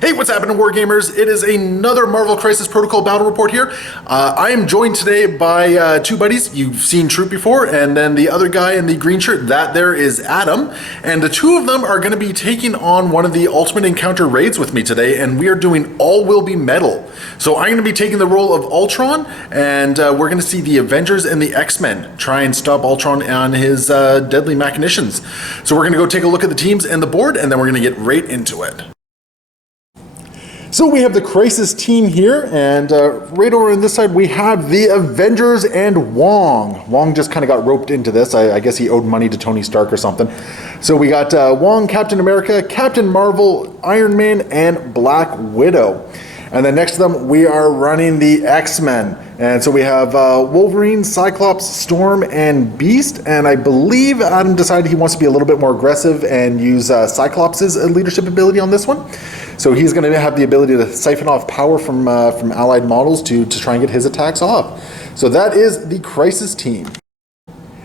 Hey, what's happening, Wargamers? It is another Marvel Crisis Protocol Battle Report here. I am joined today by two buddies. You've seen Troope before, and then the other guy in the green shirt, that there is Adam. And the two of them are going to be taking on one of the Ultimate Encounter raids with me today, and we are doing All Will Be Metal. So I'm going to be taking the role of Ultron, and we're going to see the Avengers and the X-Men try and stop Ultron on his deadly machinations. So we're going to go take a look at the teams and the board, and then we're going to get right into it. So we have the Crisis team here, and right over on this side we have the Avengers and Wong. Wong just kind of got roped into this. I guess he owed money to Tony Stark or something. So we got Wong, Captain America, Captain Marvel, Iron Man, and Black Widow. And then next to them we are running the X-Men. And so we have Wolverine, Cyclops, Storm, and Beast. And I believe Adam decided he wants to be a little bit more aggressive and use Cyclops' leadership ability on this one. So he's going to have the ability to siphon off power from allied models to try and get his attacks off. So that is the Crisis team.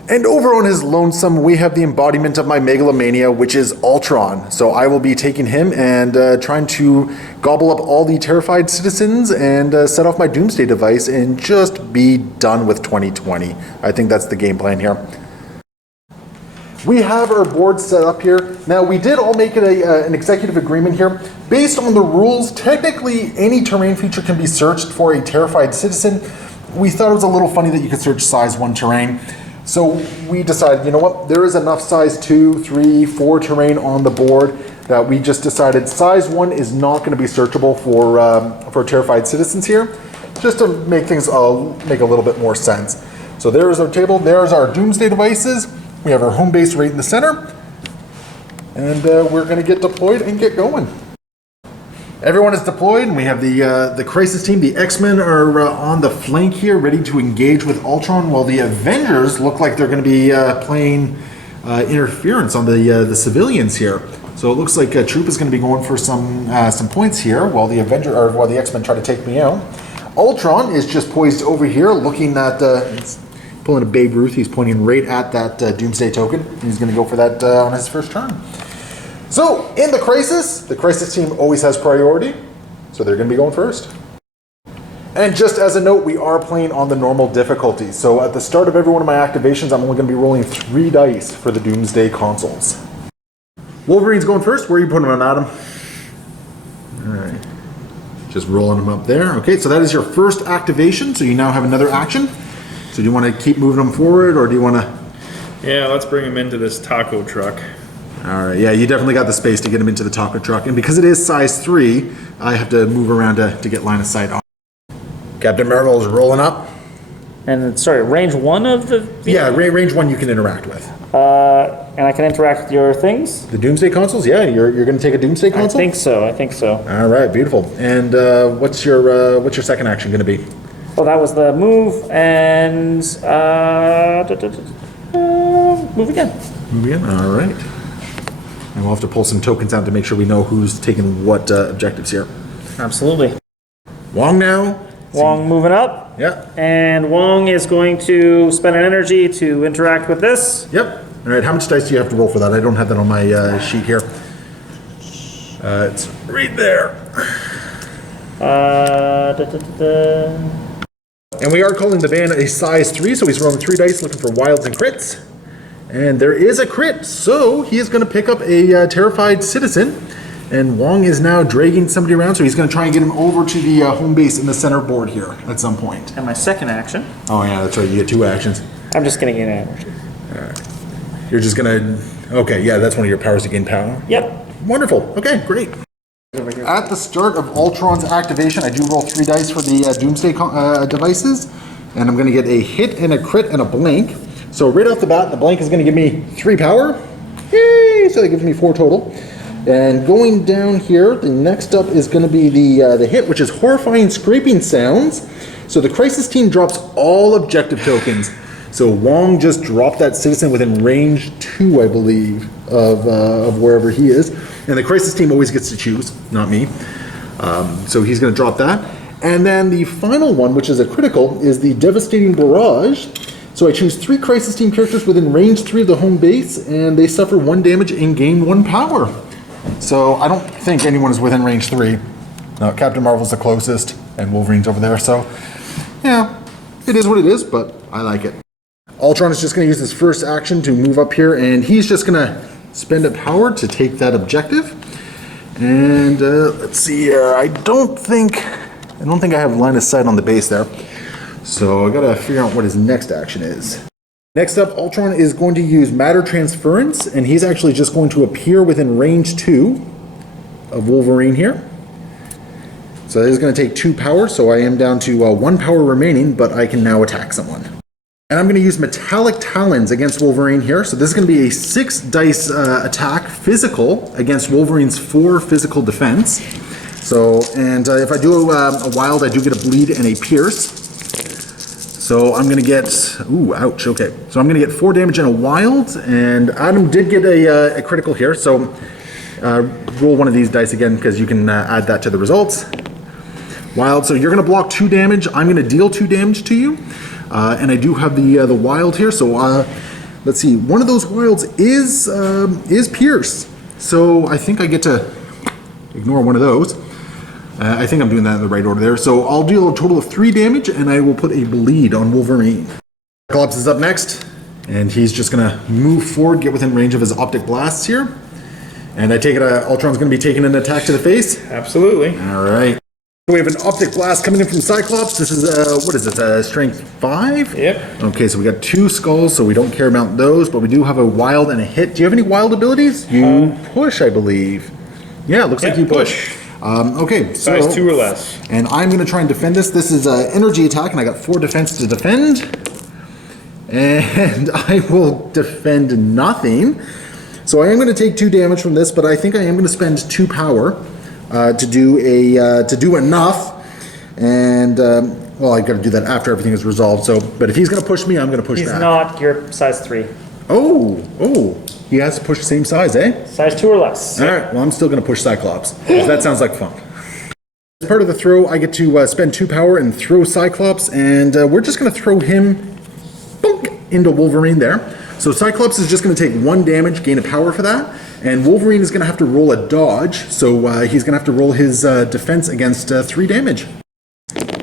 And over on his lonesome, we have the embodiment of my megalomania, which is Ultron. So I will be taking him and trying to gobble up all the terrified citizens and set off my Doomsday device and just be done with 2020. I think that's the game plan here. We have our board set up here. Now, we did all make it an executive agreement here. Based on the rules, technically any terrain feature can be searched for a terrified citizen. We thought it was a little funny that you could search size 1 terrain. So we decided, you know what, there is enough size 2, 3, 4 terrain on the board that we just decided size 1 is not going to be searchable for terrified citizens here, just to make things make a little bit more sense. So there's our table, there's our Doomsday devices. We have our home base right in the center, and we're going to get deployed and get going. Everyone is deployed, and we have the Crisis team. The X-Men are on the flank here, ready to engage with Ultron, while the Avengers look like they're going to be playing interference on the civilians here. So it looks like Troope is going to be going for some points here, while the X-Men try to take me out. Ultron is just poised over here, looking at pulling a Babe Ruth. He's pointing right at that Doomsday token. He's going to go for that on his first turn. So, in the Crisis team always has priority, so they're going to be going first. And just as a note, we are playing on the normal difficulty. So at the start of every one of my activations, I'm only going to be rolling 3 dice for the Doomsday consoles. Wolverine's going first. Where are you putting him on, Adam? Alright. Just rolling him up there. Okay, so that is your first activation, so you now have another action. So do you want to keep moving them forward, or do you want to... Yeah, let's bring him into this taco truck. Alright, yeah, you definitely got the space to get him into the taco truck. And because it is size 3, I have to move around to get line of sight on. Captain Marvel is rolling up. And sorry, range 1 of the... Yeah, range 1 you can interact with. And I can interact with your things? The Doomsday consoles? Yeah, you're going to take a Doomsday console? I think so. Alright, beautiful. And what's your second action going to be? Well, that was the move, and move again. Move again? Alright. And we'll have to pull some tokens out to make sure we know who's taking what objectives here. Absolutely. Wong now. Wong moving up. Yeah. And Wong is going to spend an energy to interact with this. Yep. Alright, how much dice do you have to roll for that? I don't have that on my sheet here. It's right there. And we are calling the van a size 3, so he's rolling 3 dice looking for wilds and crits. And there is a crit, so he is going to pick up a terrified citizen. And Wong is now dragging somebody around, so he's going to try and get him over to the home base in the center board here at some point. And my second action. Oh yeah, that's right, you get 2 actions. I'm just going to gain energy. You're just going to... Okay, yeah, that's one of your powers to gain power. Yep. Wonderful. Okay, great. At the start of Ultron's activation, I do roll 3 dice for the Doomsday devices, and I'm going to get a hit and a crit and a blank. So right off the bat, the blank is going to give me 3 power. Yay! Yay! So that gives me 4 total. And going down here, the next up is going to be the hit, which is horrifying scraping sounds. So the crisis team drops all objective tokens. So Wong just dropped that citizen within range 2, I believe, of wherever he is. And the crisis team always gets to choose, not me. So he's going to drop that. And then the final one, which is a critical, is the devastating barrage. So I choose 3 crisis team characters within range 3 of the home base, and they suffer 1 damage and gain 1 power. So I don't think anyone is within range 3. No, Captain Marvel's the closest, and Wolverine's over there. So yeah, it is what it is, but I like it. Ultron is just going to use his first action to move up here, and he's just going to spend a power to take that objective. And let's see here. I don't think I have line of sight on the base there. So I gotta figure out what his next action is. Next up, Ultron is going to use matter transference, and he's actually just going to appear within range 2 of Wolverine here. So that is going to take 2 power, so I am down to 1 power remaining, but I can now attack someone. And I'm going to use Metallic Talons against Wolverine here. So this is going to be a 6 dice attack, physical, against Wolverine's 4 physical defense. So, and if I do a wild, I do get a bleed and a pierce. So I'm going to get, ooh, ouch, okay. So I'm going to get 4 damage and a wild, and Adam did get a critical here. So roll one of these dice again, because you can add that to the results. Wild, so you're going to block 2 damage. I'm going to deal 2 damage to you. And I do have the wild here. So let's see, one of those wilds is pierce. So I think I get to ignore one of those. I think I'm doing that in the right order there. So I'll deal a total of 3 damage, and I will put a bleed on Wolverine. Cyclops is up next, and he's just going to move forward, get within range of his optic blasts here. And I take it Ultron's going to be taking an attack to the face? Absolutely. All right. We have an optic blast coming in from Cyclops. This is, what is it, strength 5? Yep. Okay, so we got 2 skulls, so we don't care about those, but we do have a wild and a hit. Do you have any wild abilities? You push, I believe. Yeah, it looks like you push. Okay, so size 2 or less. And I'm going to try and defend this. This is an energy attack, and I got 4 defense to defend. And I will defend nothing. So I am going to take 2 damage from this, but I think I am going to spend 2 power to do enough. And well, I got to do that after everything is resolved. So, but if he's going to push me, I'm going to push back. He's not your size 3. Oh, he has to push the same size, eh? Size 2 or less. All right, well, I'm still going to push Cyclops, because that sounds like fun. As part of the throw, I get to spend 2 power and throw Cyclops, and we're just going to throw him into Wolverine there. So Cyclops is just going to take 1 damage, gain a power for that, and Wolverine is going to have to roll a dodge, so he's going to have to roll his defense against 3 damage.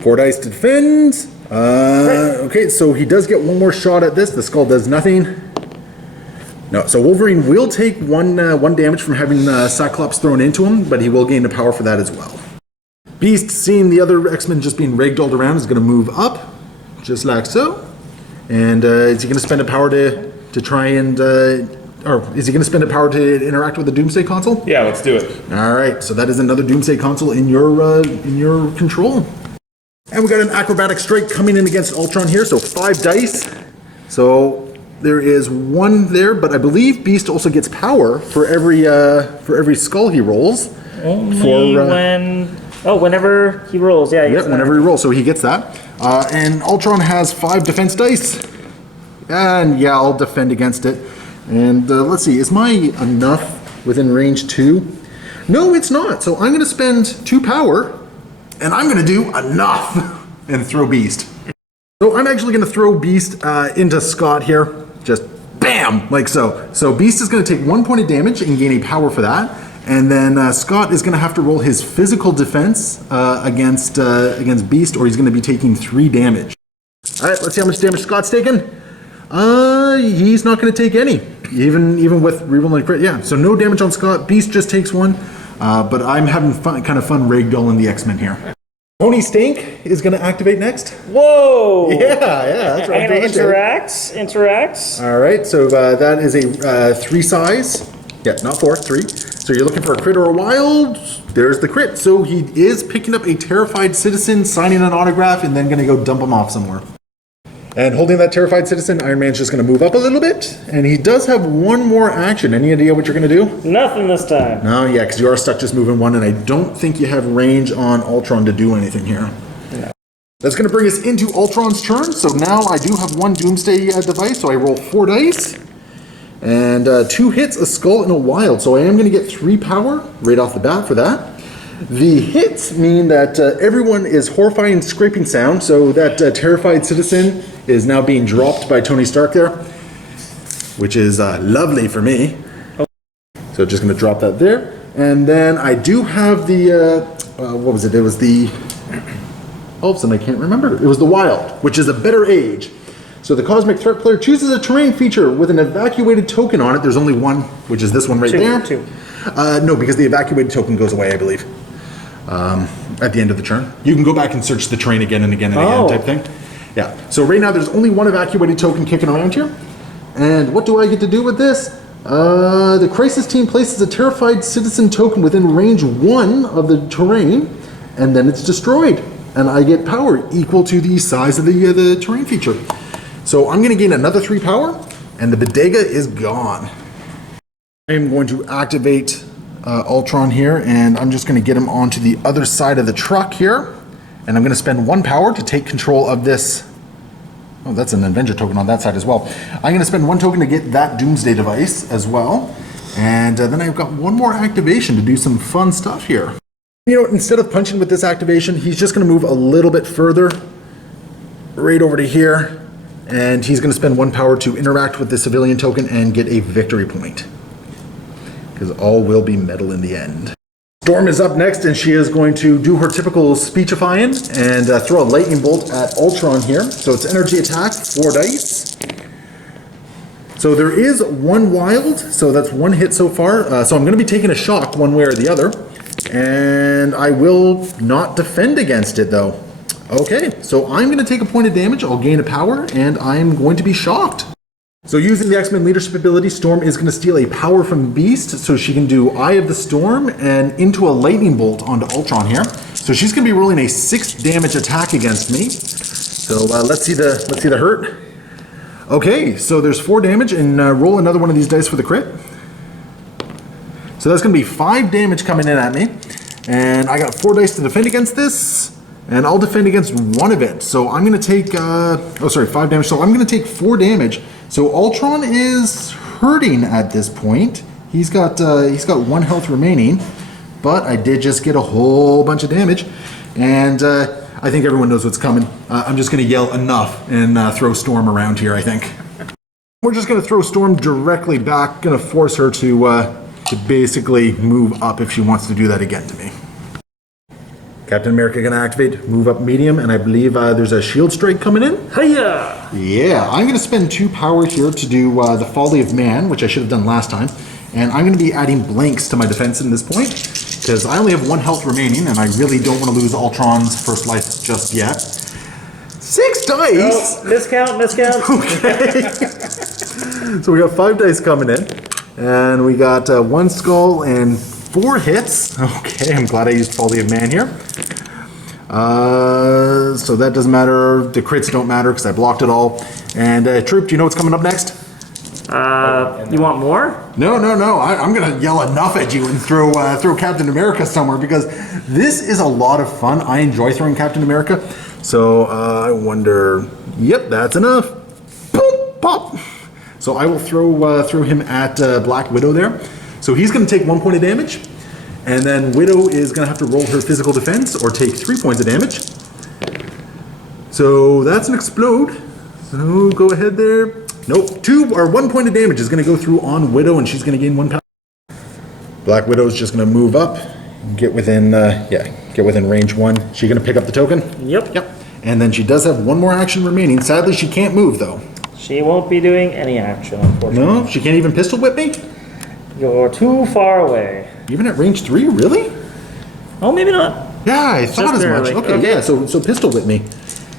4 dice to defend. Okay, so he does get 1 more shot at this. The skull does nothing. No, so Wolverine will take 1 damage from having Cyclops thrown into him, but he will gain the power for that as well. Beast, seeing the other X-Men just being ragdolled around, is going to move up, just like so. And is he going to spend a power to try and, or is he going to spend a power to interact with the Doomsday console? Yeah, let's do it. All right, so that is another Doomsday console in your control. And we got an acrobatic strike coming in against Ultron here, so 5 dice. So there is 1 there, but I believe Beast also gets power for every skull he rolls. Only whenever he rolls, yeah. Yeah, whenever he rolls, so he gets that. And Ultron has 5 defense dice. And yeah, I'll defend against it. And let's see, is my enough within range 2? No, it's not. So I'm going to spend 2 power, and I'm going to do enough and throw Beast. So I'm actually going to throw Beast into Scott here. Just bam, like so. So Beast is going to take 1 point of damage and gain a power for that. And then Scott is going to have to roll his physical defense against Beast, or he's going to be taking 3 damage. All right, let's see how much damage Scott's taking. He's not going to take any, even with rerolling crit. Yeah, so no damage on Scott. Beast just takes 1. But I'm having kind of fun ragdolling the X-Men here. Tony Stank is going to activate next. Whoa! Yeah, that's right. I'm going to interact. All right, so that is a 3 size. Yeah, not 4, 3. So you're looking for a crit or a wild. There's the crit. So he is picking up a terrified citizen, signing an autograph, and then going to go dump him off somewhere. And holding that terrified citizen, Iron Man's just going to move up a little bit. And he does have one more action. Any idea what you're going to do? Nothing this time. No, yeah, because you are stuck just moving one, and I don't think you have range on Ultron to do anything here. No. That's going to bring us into Ultron's turn. So now I do have one Doomsday device, so I roll 4 dice. And 2 hits, a skull, and a wild. So I am going to get 3 power right off the bat for that. The hits mean that everyone is horrifying scraping sound, so that terrified citizen is now being dropped by Tony Stark there, which is lovely for me. So just going to drop that there. And then I do have the, what was it? It was the, all of a sudden I can't remember. It was the wild, which is a better age. So the Cosmic Threat player chooses a terrain feature with an evacuated token on it. There's only one, which is this one right there. Two. No, because the evacuated token goes away, I believe, at the end of the turn. You can go back and search the terrain again and again and again type thing. Yeah, so right now there's only one evacuated token kicking around here. And what do I get to do with this? The Crisis team places a terrified citizen token within range 1 of the terrain, and then it's destroyed. And I get power equal to the size of the terrain feature. So I'm going to gain another 3 power, and the bodega is gone. I am going to activate Ultron here, and I'm just going to get him onto the other side of the truck here. And I'm going to spend 1 power to take control of this. Oh, that's an Avenger token on that side as well. I'm going to spend 1 token to get that Doomsday device as well. And then I've got 1 more activation to do some fun stuff here. You know, instead of punching with this activation, he's just going to move a little bit further, right over to here. And he's going to spend 1 power to interact with the civilian token and get a victory point. Because all will be metal in the end. Storm is up next, and she is going to do her typical speechifying and throw a lightning bolt at Ultron here. So it's energy attack, 4 dice. So there is 1 wild, so that's 1 hit so far. So I'm going to be taking a shock one way or the other. And I will not defend against it, though. Okay, so I'm going to take a point of damage, I'll gain a power, and I'm going to be shocked. So using the X-Men leadership ability, Storm is going to steal a power from Beast, so she can do Eye of the Storm and into a lightning bolt onto Ultron here. So she's going to be rolling a 6 damage attack against me. So let's see the hurt. Okay, so there's 4 damage, and roll another one of these dice for the crit. So that's going to be 5 damage coming in at me, and I got 4 dice to defend against this. And I'll defend against 1 of it. So I'm going to take, 5 damage. So I'm going to take 4 damage. So Ultron is hurting at this point. He's got 1 health remaining. But I did just get a whole bunch of damage. And I think everyone knows what's coming. I'm just going to yell enough and throw Storm around here, I think. We're just going to throw Storm directly back. Going to force her to basically move up if she wants to do that again to me. Captain America gonna activate, move up medium, and I believe there's a shield strike coming in. Hiya! Yeah, I'm gonna spend 2 power here to do the Folly of Man, which I should have done last time. And I'm gonna be adding blanks to my defense in this point, because I only have 1 health remaining, and I really don't want to lose Ultron's first life just yet. 6 dice! No, miscount. Okay. So we got 5 dice coming in, and we got 1 skull and 4 hits. Okay, I'm glad I used Folly of Man here. So that doesn't matter. The crits don't matter because I blocked it all. And Troope, do you know what's coming up next? You want more? No. I'm gonna yell enough at you and throw Captain America somewhere because this is a lot of fun. I enjoy throwing Captain America. So I wonder. Yep, that's enough. Boom, pop. So I will throw him at Black Widow there. So he's going to take 1 point of damage, and then Widow is going to have to roll her physical defense or take 3 points of damage. So that's an explode. So go ahead there. Nope, 1 point of damage is going to go through on Widow, and she's going to gain 1 power. Black Widow is just going to move up, get within range 1. She's going to pick up the token. Yep. And then she does have 1 more action remaining. Sadly, she can't move though. She won't be doing any action, unfortunately. No, she can't even pistol whip me. You're too far away. Even at range 3, really? Oh, maybe not. Yeah, I thought Just as barely. much. Okay, yeah, so pistol whip me.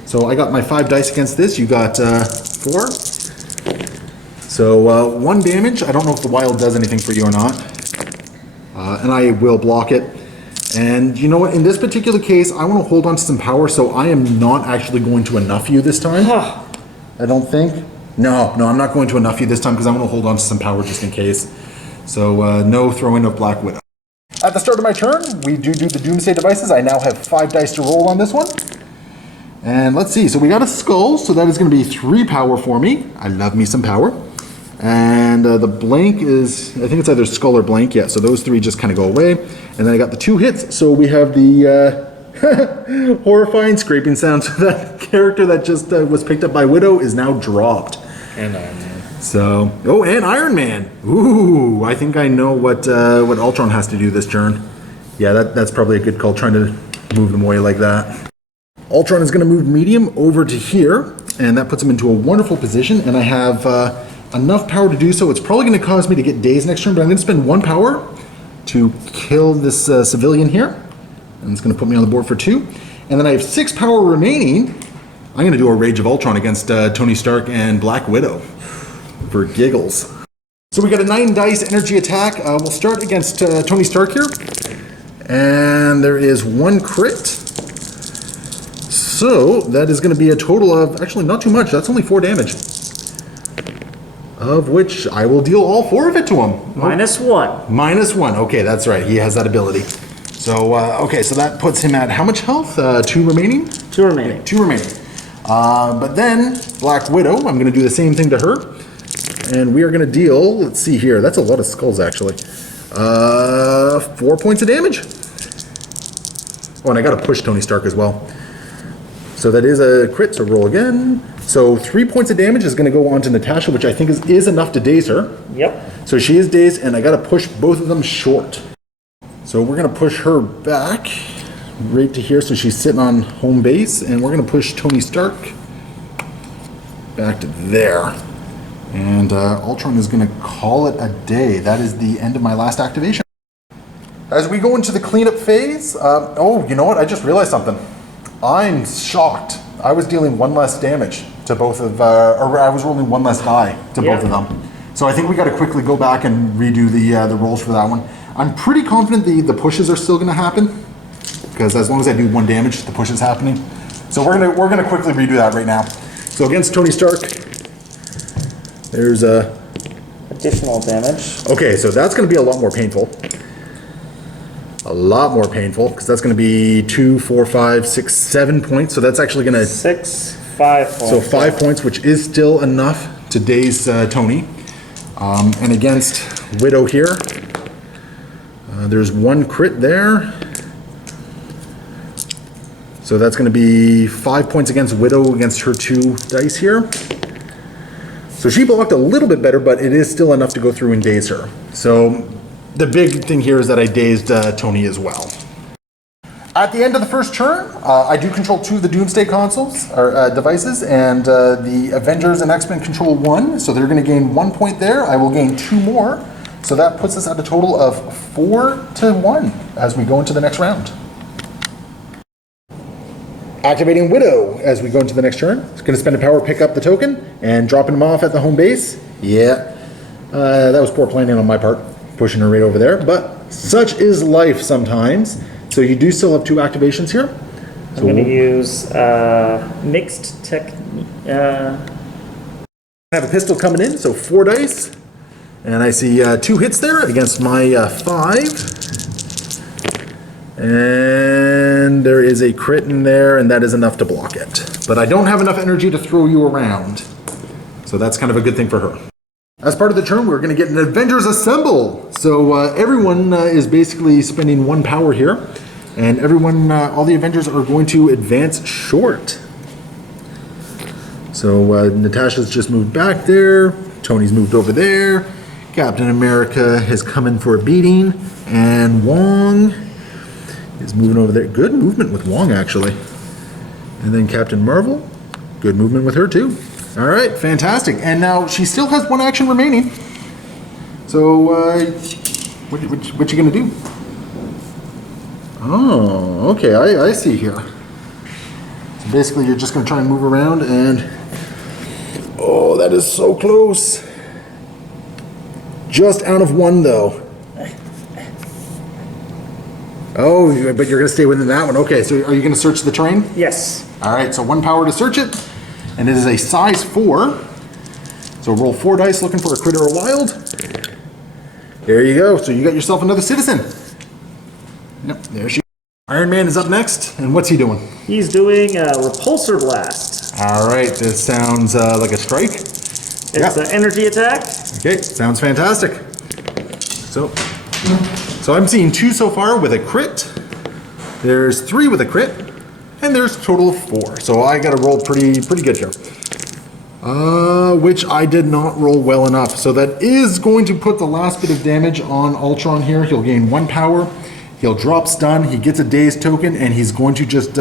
So I got my 5 dice against this. You got 4. So 1 damage. I don't know if the wild does anything for you or not. And I will block it. And you know what? In this particular case, I want to hold on to some power, so I am not actually going to enough you this time. I don't think. No, I'm not going to enough you this time because I'm going to hold on to some power just in case. So no throwing of Black Widow. At the start of my turn, we do the Doomsday Devices. I now have 5 dice to roll on this one. And let's see, so we got a skull, so that is going to be 3 power for me. I love me some power. And the blank is, I think it's either skull or blank, yeah, so those 3 just kind of go away. And then I got the 2 hits, so we have the horrifying scraping sound. So that character that just was picked up by Widow is now dropped. And Iron Man. So, oh, and Iron Man. Ooh, I think I know what Ultron has to do this turn. Yeah, that's probably a good call, trying to move them away like that. Ultron is going to move medium over to here, and that puts him into a wonderful position, and I have enough power to do so. It's probably going to cause me to get dazed next turn, but I'm going to spend 1 power to kill this civilian here, and it's going to put me on the board for 2. And then I have 6 power remaining. I'm going to do a Rage of Ultron against Tony Stark and Black Widow for giggles. So we got a 9 dice energy attack. We'll start against Tony Stark here, and there is 1 crit. So that is going to be a total of, actually not too much, that's only 4 damage. Of which I will deal all 4 of it to him. -1. -1, okay, that's right, he has that ability. So, okay, so that puts him at how much health? 2 remaining? 2 remaining. 2 remaining. But then, Black Widow, I'm going to do the same thing to her. And we are going to deal, let's see here, that's a lot of skulls actually. 4 points of damage. Oh, and I got to push Tony Stark as well. So that is a crit, so roll again. So 3 points of damage is going to go on to Natasha, which I think is enough to daze her. Yep. So she is dazed, and I got to push both of them short. So we're going to push her back right to here, so she's sitting on home base, and we're going to push Tony Stark back to there. And Ultron is going to call it a day. That is the end of my last activation. As we go into the cleanup phase, oh, you know what? I just realized something. I'm shocked. I was dealing 1 less damage to both of, or I was rolling 1 less die to both of them. So I think we got to quickly go back and redo the rolls for that one. I'm pretty confident the pushes are still going to happen, because as long as I do 1 damage, the push is happening. So we're gonna quickly redo that right now. So against Tony Stark, there's a Additional damage. okay. So that's going to be a lot more painful. A lot more painful, because that's going to be 2, 4, 5, 6, 7 points. So that's actually going to 6, 5 points. so 5 points, which is still enough to daze Tony. And against Widow here, there's 1 crit there. So that's going to be 5 points against Widow against her 2 dice here. So she blocked a little bit better, but it is still enough to go through and daze her. So the big thing here is that I dazed Tony as well. At the end of the first turn, I do control 2 of the Doomsday consoles, or devices, and the Avengers and X-Men control 1, so they're going to gain 1 point there. I will gain 2 more, so that puts us at a total of 4-1 as we go into the next round. Activating Widow as we go into the next turn. It's going to spend a power, pick up the token, and dropping him off at the home base. Yeah, that was poor planning on my part, pushing her right over there, but such is life sometimes. So you do still have 2 activations here. I'm going to use mixed tech. I have a pistol coming in, so 4 dice. And I see 2 hits there against my 5. And there is a crit in there, and that is enough to block it. But I don't have enough energy to throw you around. So that's kind of a good thing for her. As part of the turn, we're going to get an Avengers Assemble. So everyone is basically spending 1 power here. And everyone, all the Avengers are going to advance short. So Natasha's just moved back there. Tony's moved over there. Captain America has come in for a beating. And Wong is moving over there. Good movement with Wong, actually. And then Captain Marvel. Good movement with her, too. All right, fantastic. And now she still has 1 action remaining. So, what you going to do? Oh, okay, I see here. So basically, you're just going to try and move around and... Oh, that is so close. Just out of 1, though. Oh, but you're going to stay within that one. Okay, so are you going to search the terrain? Yes. All right, so 1 power to search it. and it is a size 4. So roll 4 dice looking for a crit or a wild. There you go. So you got yourself another citizen. Yep, there she is. Iron Man is up next, and what's he doing? He's doing a repulsor blast. All right, this sounds like a strike. It's an energy attack. Okay, sounds fantastic. So I'm seeing 2 so far with a crit. There's 3 with a crit, and there's a total of 4. So I got to roll pretty good here. Which I did not roll well enough. So that is going to put the last bit of damage on Ultron here. He'll gain 1 power. He'll drop stun. He gets a dazed token, and he's going to just.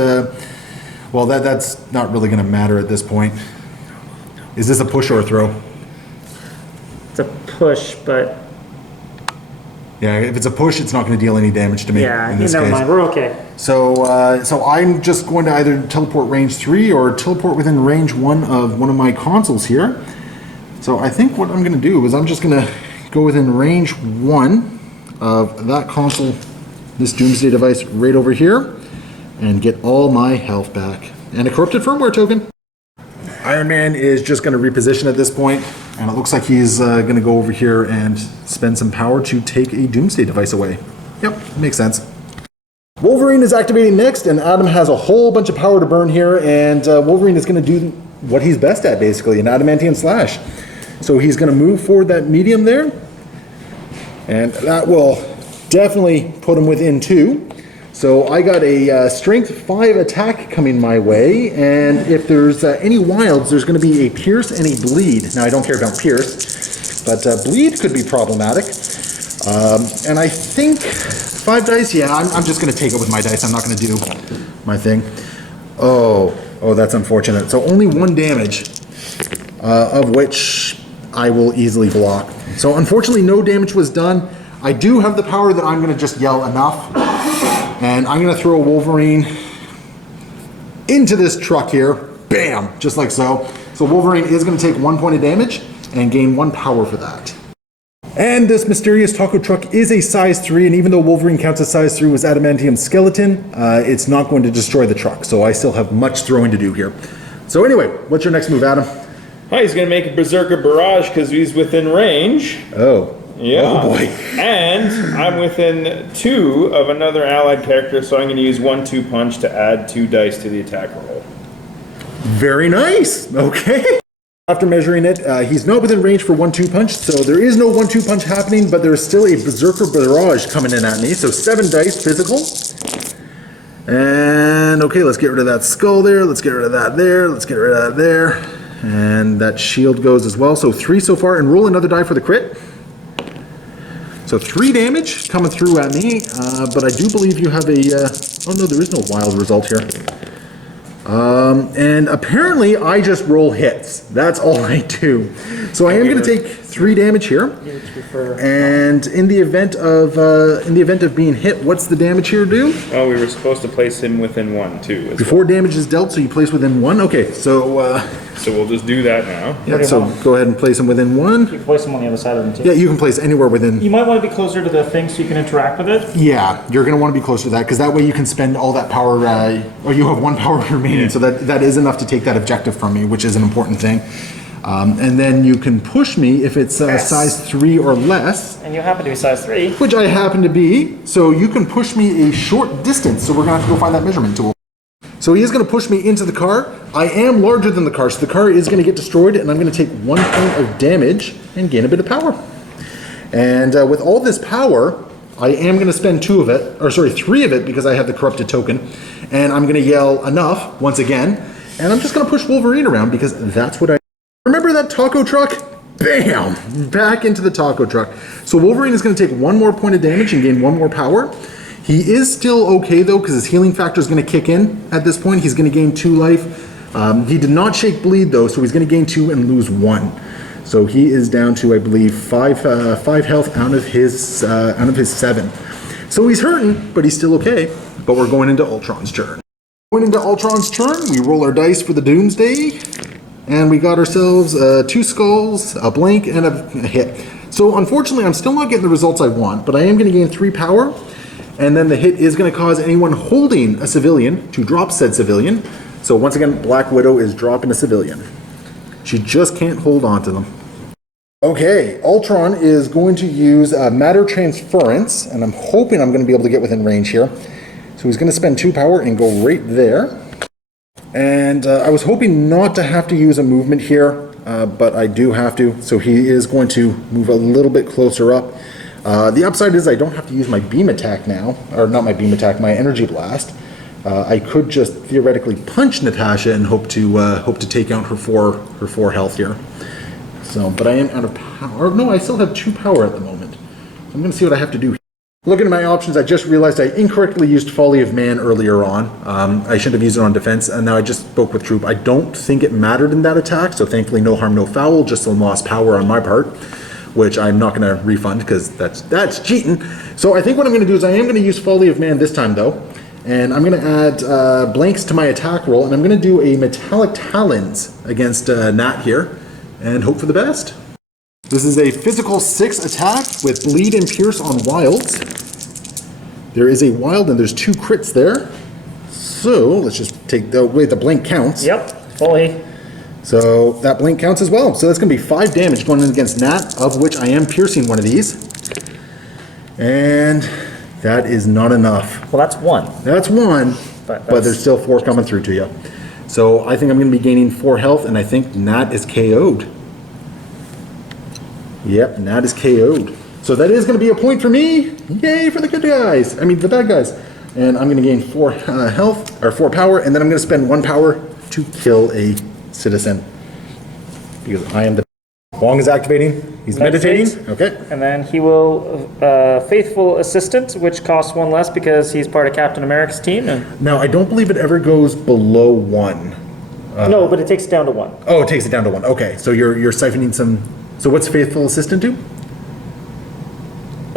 Well, that's not really going to matter at this point. Is this a push or a throw? It's a push, but Yeah, if it's a push, it's not going to deal any damage to me. yeah, in this never case. mind. We're okay. So I'm just going to either teleport range 3 or teleport within range 1 of my consoles here. So I think what I'm going to do is I'm just going to go within range 1 of that console, this Doomsday device right over here, and get all my health back. And a corrupted firmware token. Iron Man is just going to reposition at this point, and it looks like he's going to go over here and spend some power to take a Doomsday device away. Yep, makes sense. Wolverine is activating next, and Adam has a whole bunch of power to burn here, and Wolverine is going to do what he's best at, basically, an adamantium slash. So he's going to move forward that medium there, and that will definitely put him within 2. So I got a strength 5 attack coming my way, and if there's any wilds, there's going to be a pierce and a bleed. Now I don't care about pierce, but bleed could be problematic. And I think 5 dice, yeah, I'm just going to take it with my dice. I'm not going to do my thing. Oh, that's unfortunate. So only 1 damage, of which I will easily block. So unfortunately no damage was done. I do have the power that I'm going to just yell enough. And I'm going to throw Wolverine into this truck here. Bam! Just like so. So Wolverine is going to take 1 point of damage and gain 1 power for that. And this mysterious taco truck is a size 3, and even though Wolverine counts as size 3 with adamantium skeleton, it's not going to destroy the truck. So I still have much throwing to do here. So anyway, what's your next move, Adam? Oh, he's going to make a Berserker Barrage because he's within range. Oh. Yeah. Oh boy. And I'm within 2 of another allied character, so I'm going to use 1-2 punch to add 2 dice to the attack roll. Very nice. Okay. After measuring it, he's not within range for 1-2 punch, so there is no 1-2 punch happening, but there's still a Berserker Barrage coming in at me. So 7 dice physical. And okay, let's get rid of that skull there. Let's get rid of that there. Let's get rid of that there. And that shield goes as well. So 3 so far, and roll another die for the crit. So 3 damage coming through at me, but I do believe you have a, oh no, there is no wild result here. And apparently I just roll hits. That's all I do. So I am going to take 3 damage here. And in the event of being hit, what's the damage here do? Oh, we were supposed to place him within 1 too. Before damage is dealt, so you place within 1. Okay, so so we'll just do that now. yeah, so go ahead and place him within 1. You can place them on the other side of them too. Yeah, you can place anywhere within. You might want to be closer to the thing so you can interact with it. Yeah, you're going to want to be close to that, because that way you can spend all that power, or you have 1 power remaining, so that is enough to take that objective from me, which is an important thing. And then you can push me if it's size 3 or less. And you happen to be size 3. Which I happen to be, so you can push me a short distance, so we're going to have to go find that measurement tool. So he is going to push me into the car. I am larger than the car, so the car is going to get destroyed, and I'm going to take 1 point of damage and gain a bit of power. And with all this power, I am going to spend 3 of it, because I have the corrupted token, and I'm going to yell enough once again, and I'm just going to push Wolverine around, because that's what I... Remember that taco truck? Bam! Back into the taco truck. So Wolverine is going to take 1 more point of damage and gain 1 more power. He is still okay though, because his healing factor is going to kick in at this point. He's going to gain 2 life. He did not shake bleed though, so he's going to gain 2 and lose 1. So he is down to, I believe, 5 health out of his 7. So he's hurting, but he's still okay. But we're going into Ultron's turn. Going into Ultron's turn, we roll our dice for the Doomsday. And we got ourselves 2 skulls, a blank, and a hit. So unfortunately, I'm still not getting the results I want, but I am going to gain 3 power. And then the hit is going to cause anyone holding a civilian to drop said civilian. So once again, Black Widow is dropping a civilian. She just can't hold on to them. Okay, Ultron is going to use matter transference, and I'm hoping I'm going to be able to get within range here. So he's going to spend 2 power and go right there. And I was hoping not to have to use a movement here, but I do have to. So he is going to move a little bit closer up. The upside is I don't have to use my beam attack now, or not my beam attack, my energy blast. I could just theoretically punch Natasha and hope to take out her four health here. So, but I am out of power. No, I still have 2 power at the moment. So I'm going to see what I have to do. Looking at my options, I just realized I incorrectly used Folly of Man earlier on. I shouldn't have used it on defense, and now I just spoke with Troope. I don't think it mattered in that attack, so thankfully no harm, no foul, just some lost power on my part, which I'm not going to refund because that's cheating. So I think what I'm going to do is I am going to use Folly of Man this time, though. And I'm going to add blanks to my attack roll, and I'm going to do a Metallic Talons against Nat here, and hope for the best. This is a physical 6 attack with bleed and pierce on wilds. There is a wild, and there's 2 crits there. So let's just take the wait. The blank counts. Yep, fully. So that blank counts as well. So that's going to be 5 damage going in against Nat, of which I am piercing one of these, and that is not enough. Well, that's 1. That's 1, But but there's still 4 coming through to you. So I think I'm going to be gaining 4 health, and I think Nat is KO'd. Yep, Nat is KO'd. So that is going to be a point for me. Yay for the good guys. I mean, the bad guys. And I'm going to gain 4 health, or 4 power, and then I'm going to spend 1 power to kill a citizen. Because I am the... Wong is activating. He's meditating. Okay. And then he will Faithful Assistant, which costs 1 less because he's part of Captain America's team. And Now, I don't believe it ever goes below 1. no, but it takes it down to 1. Oh, it takes it down to 1. Okay, so you're siphoning some... So what's Faithful Assistant do?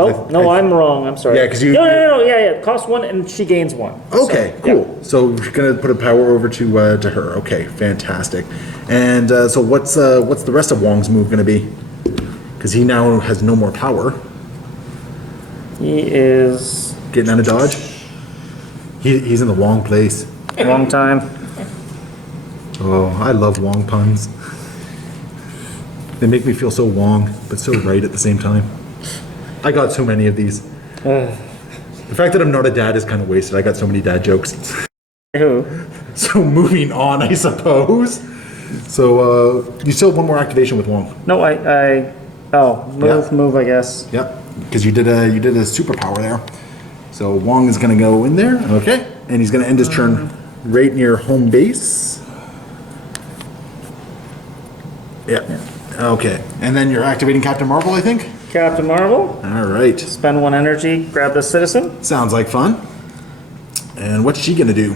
Oh, no, I'm wrong. I'm sorry. Yeah, 'cause you- No, yeah. It costs 1 and she gains 1. Okay, So, cool. yeah. So you're gonna put a power over to her. Okay, fantastic. And so what's the rest of Wong's move gonna be? Because he now has no more power. He is Getting out of dodge. He's in the wrong place. wrong time. Oh, I love Wong puns. They make me feel so Wong, but so right at the same time. I got so many of these. The fact that I'm not a dad is kind of wasted. I got so many dad jokes. Who? So moving on, I suppose. So you still have 1 more activation with Wong. No, move, I guess. Yep, because you did a superpower there. So Wong is going to go in there. Okay, and he's going to end his turn right near home base. Yeah. Okay, and then you're activating Captain Marvel, I think. Captain Marvel, All right. spend 1 energy, grab the citizen. Sounds like fun. And what's she gonna do?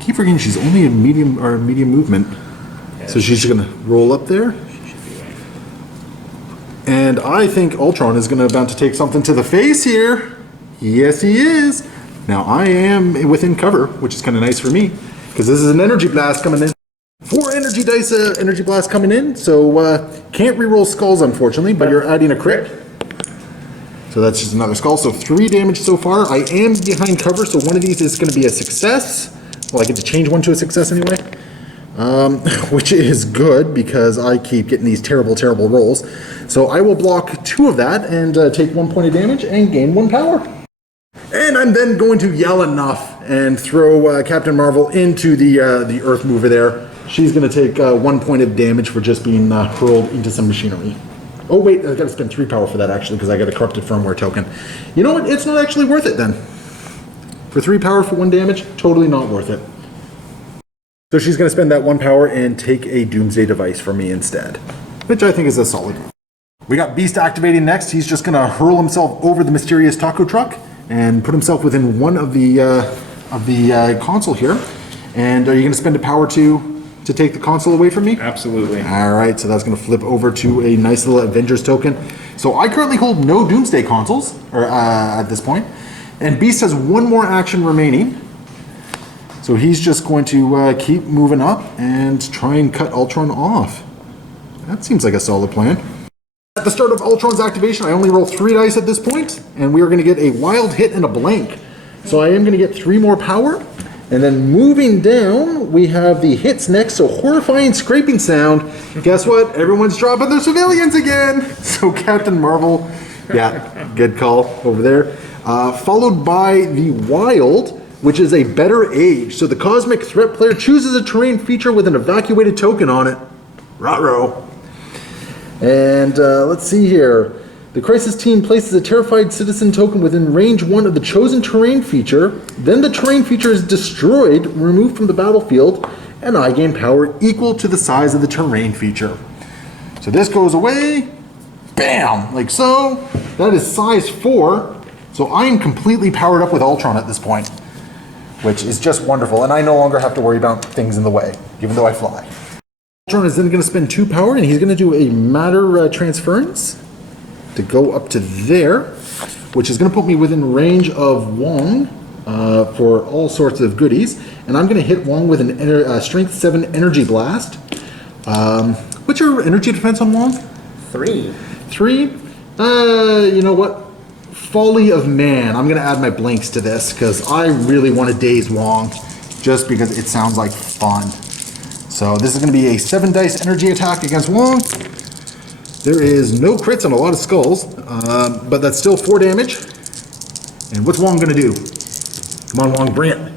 Keep forgetting she's only a medium movement. So she's gonna roll up there. And I think Ultron is about to take something to the face here. Yes, he is. Now I am within cover, which is kind of nice for me, because this is an energy blast coming in. 4 energy dice, energy blast coming in. So can't reroll skulls, unfortunately, but you're adding a crit. So that's just another skull. So 3 damage so far. I am behind cover, so one of these is going to be a success. Well, I get to change one to a success anyway, which is good because I keep getting these terrible, terrible rolls. So I will block 2 of that and take 1 point of damage and gain 1 power. And I'm then going to yell enough and throw Captain Marvel into the Earth Mover there. She's going to take 1 point of damage for just being hurled into some machinery. Oh wait, I got to spend 3 power for that actually because I got a corrupted firmware token. You know what? It's not actually worth it then. For 3 power for 1 damage, totally not worth it. So she's going to spend that 1 power and take a Doomsday Device for me instead, which I think is a solid move. We got Beast activating next. He's just going to hurl himself over the mysterious taco truck and put himself within 1 of the console here. And are you going to spend a power to take the console away from me? Absolutely. All right, so that's going to flip over to a nice little Avengers token. So I currently hold no Doomsday consoles at this point, and Beast has 1 more action remaining. So he's just going to keep moving up and try and cut Ultron off. That seems like a solid plan. At the start of Ultron's activation, I only roll 3 dice at this point, and we are going to get a wild hit and a blank. So I am going to get 3 more power. And then moving down, we have the hits next, so horrifying scraping sound. Guess what? Everyone's dropping their civilians again. So Captain Marvel, yeah, good call over there. Followed by the Wild, which is a better age. So the Cosmic Threat player chooses a terrain feature with an evacuated token on it. Ruh-roh. And let's see here. The Crisis team places a terrified citizen token within range 1 of the chosen terrain feature. Then the terrain feature is destroyed, removed from the battlefield, and I gain power equal to the size of the terrain feature. So this goes away. Bam! Like so. That is size 4. So I am completely powered up with Ultron at this point, which is just wonderful. And I no longer have to worry about things in the way, even though I fly. Ultron is then going to spend 2 power, and he's going to do a matter transference to go up to there, which is going to put me within range of Wong for all sorts of goodies. And I'm going to hit Wong with an Strength 7 Energy Blast. What's your energy defense on Wong? 3. 3? You know what? Folly of Man. I'm going to add my blinks to this because I really want to daze Wong just because it sounds like fun. So this is going to be a 7 dice energy attack against Wong. There is no crits on a lot of skulls, but that's still 4 damage. And what's Wong going to do? Come on, Wong, bring it.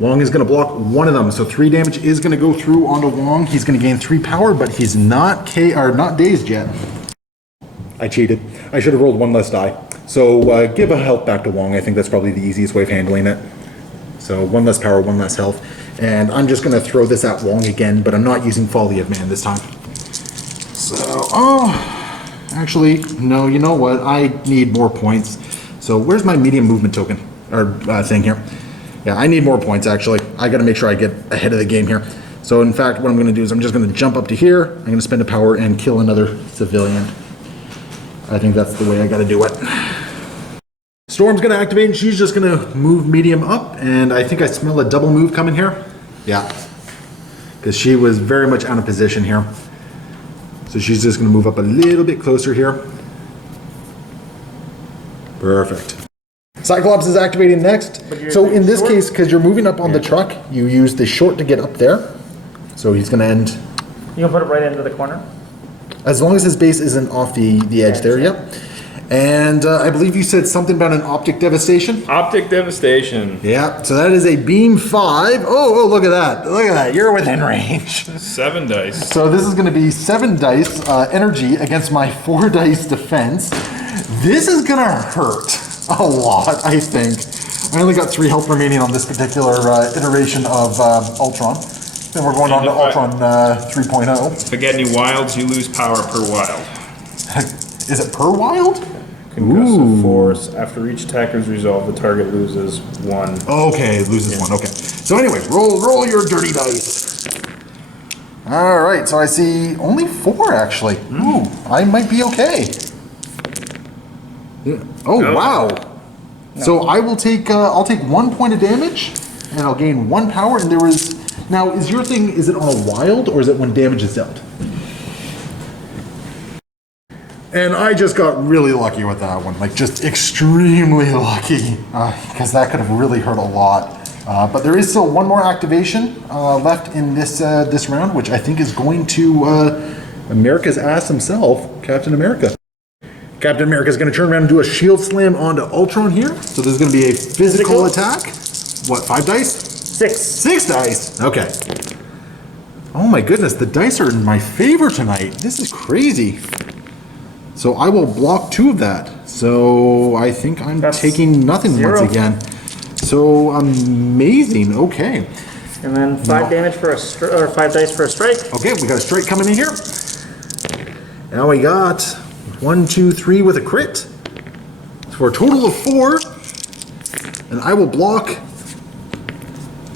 Wong is going to block 1 of them, so 3 damage is going to go through onto Wong. He's going to gain 3 power, but he's not not dazed yet. I cheated. I should have rolled 1 less die. So give a health back to Wong. I think that's probably the easiest way of handling it. So 1 less power, 1 less health. And I'm just going to throw this at Wong again, but I'm not using Folly of Man this time. So, actually, no, you know what? I need more points. So where's my medium movement token, or thing here? Yeah, I need more points, actually. I gotta make sure I get ahead of the game here. So in fact, what I'm gonna do is I'm just gonna jump up to here, I'm gonna spend a power and kill another civilian. I think that's the way I gotta do it. Storm's gonna activate and she's just gonna move medium up, and I think I smell a double move coming here. Yeah, because she was very much out of position here. So she's just going to move up a little bit closer here. Perfect. Cyclops is activating next. So in this case, because you're moving up on the truck, you use the short to get up there. So he's going to end. You can put it right into the corner? As long as his base isn't off the edge there, yep. And I believe you said something about an Optic Devastation? Optic Devastation. Yeah, so that is a beam 5. Oh, look at that. Look at that. You're within range. 7 dice. So this is going to be 7 dice energy against my 4 dice defense. This is going to hurt a lot, I think. I only got 3 health remaining on this particular iteration of Ultron. Then we're going on to Ultron 3.0. If I get any wilds, you lose power per wild. Is it per wild? Concussive force. After each attacker is resolved, the target loses 1. Okay, it loses 1. Okay. So anyway, roll your dirty dice. All right. So I see only 4 actually. Ooh, I might be okay. Yeah. Oh wow. No. So I will take. I'll take 1 point of damage, and I'll gain 1 power. And there was now. Is your thing? Is it on a wild or is it when damage is dealt? And I just got really lucky with that one, like just extremely lucky, because that could have really hurt a lot. But there is still 1 more activation left in this this round, which I think is going to America's ass himself, Captain America. Captain America is going to turn around and do a shield slam onto Ultron here. So this is going to be a physical attack. What, 5 dice? 6. 6 dice. Okay. Oh my goodness, the dice are in my favor tonight. This is crazy. So I will block 2 of that. So I think I'm taking nothing 0. once again. So amazing. Okay. And then 5 damage for a or 5 dice for a strike. Okay, we got a strike coming in here. Now we got 1, 2, 3 with a crit. For a total of 4. And I will block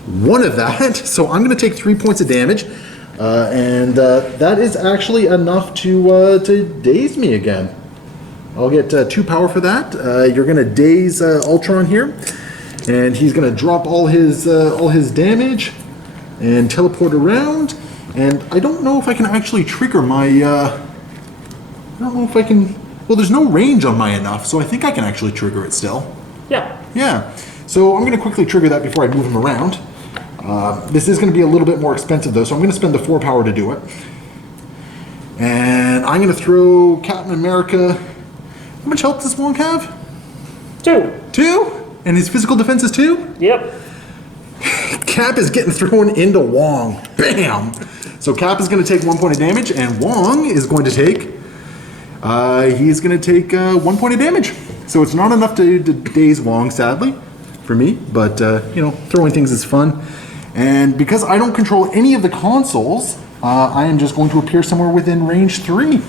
1 of that. So I'm going to take 3 points of damage. And that is actually enough to daze me again. I'll get 2 power for that. You're going to daze Ultron here, and he's going to drop all his damage and teleport around. And I don't know if I can actually trigger my. I don't know if I can. Well, there's no range on my enough, so I think I can actually trigger it still. Yeah. Yeah. So I'm going to quickly trigger that before I move him around. This is going to be a little bit more expensive though, so I'm going to spend the 4 power to do it. And I'm going to throw Captain America. How much health does Wong have? 2. 2? And his physical defense is 2? Yep. Cap is getting thrown into Wong. Bam! So Cap is going to take 1 point of damage, and Wong is going to take... he's going to take 1 point of damage. So it's not enough to daze Wong, sadly, for me. But, you know, throwing things is fun. And because I don't control any of the consoles, I am just going to appear somewhere within range 3.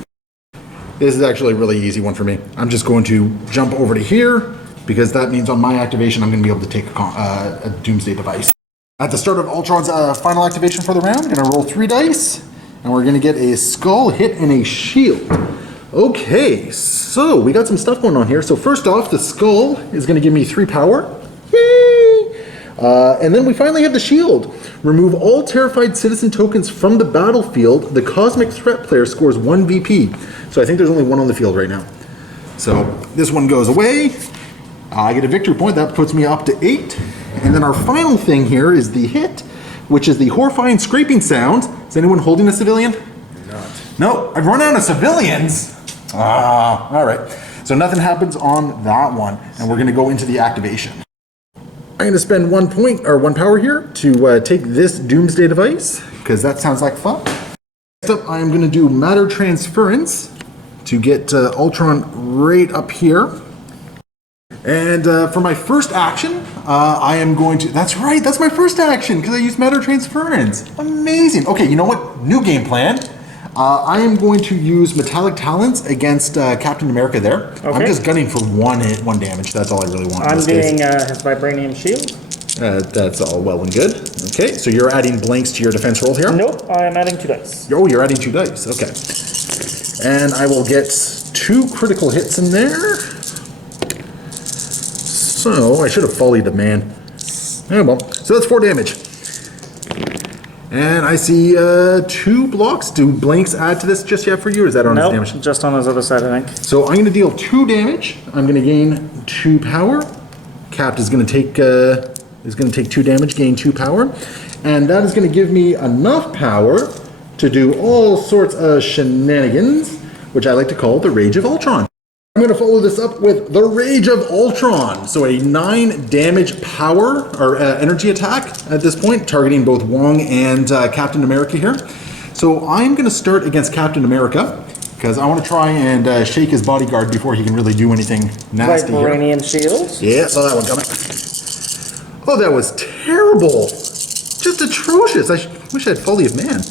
This is actually a really easy one for me. I'm just going to jump over to here, because that means on my activation I'm going to be able to take a Doomsday Device. At the start of Ultron's final activation for the round, I'm going to roll 3 dice, and we're going to get a skull, hit, and a shield. Okay, so we got some stuff going on here. So first off, the skull is going to give me 3 power. Yay! And then we finally have the shield. Remove all terrified citizen tokens from the battlefield. The cosmic threat player scores 1 VP. So I think there's only 1 on the field right now. So this one goes away. I get a victory point. That puts me up to 8. And then our final thing here is the hit, which is the horrifying scraping sound. Is anyone holding a civilian? Not. No, I've run out of civilians. All right. So nothing happens on that one. And we're going to go into the activation. I'm going to spend 1 point or 1 power here to take this Doomsday Device, because that sounds like fun. Next up, I'm going to do matter transference to get Ultron right up here. And for my first action, I am going to... That's right, that's my first action, because I used matter transference. Amazing. Okay, you know what? New game plan. I am going to use Metallic Talons against Captain America there. Okay. I'm just gunning for 1 hit, 1 damage. That's all I really want. I'm doing his vibranium shield. That's all well and good. Okay, so you're adding blanks to your defense roll here? Nope, I'm adding 2 dice. Oh, you're adding 2 dice. Okay. And I will get 2 critical hits in there. So, I should have volleyed the man. Oh well. So that's 4 damage. And I see 2 blocks. Do blanks add to this just yet for you, or is that on his damage? Nope, just on his other side, I think. So I'm going to deal 2 damage. I'm going to gain 2 power. Cap is going to take 2 damage, gain 2 power, and that is going to give me enough power to do all sorts of shenanigans, which I like to call the Rage of Ultron. I'm going to follow this up with the Rage of Ultron. So a 9 damage power or energy attack at this point, targeting both Wong and Captain America here. So I'm going to start against Captain America, because I want to try and shake his bodyguard before he can really do anything nasty here. Vibranium shield. Yeah, saw that one coming. Oh, that was terrible. Just atrocious. I wish I had Folly of Man.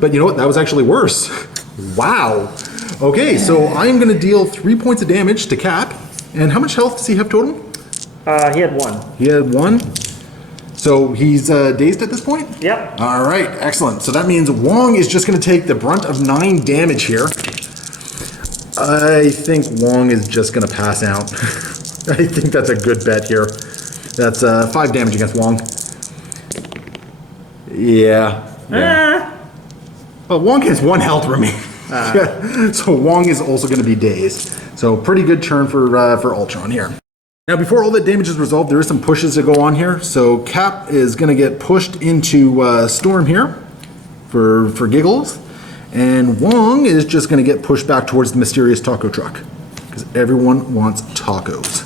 But you know what? That was actually worse. Wow. Okay, so I'm going to deal 3 points of damage to Cap. And how much health does he have total? He had 1. He had 1. So he's dazed at this point? Yep. All right, excellent. So that means Wong is just going to take the brunt of 9 damage here. I think Wong is just going to pass out. I think that's a good bet here. That's 5 damage against Wong. Yeah. Well, Wong has 1 health remaining. So Wong is also going to be dazed. So pretty good turn for Ultron here. Now before all that damage is resolved, there is some pushes to go on here. So Cap is going to get pushed into Storm here for giggles. And Wong is just going to get pushed back towards the mysterious taco truck, because everyone wants tacos.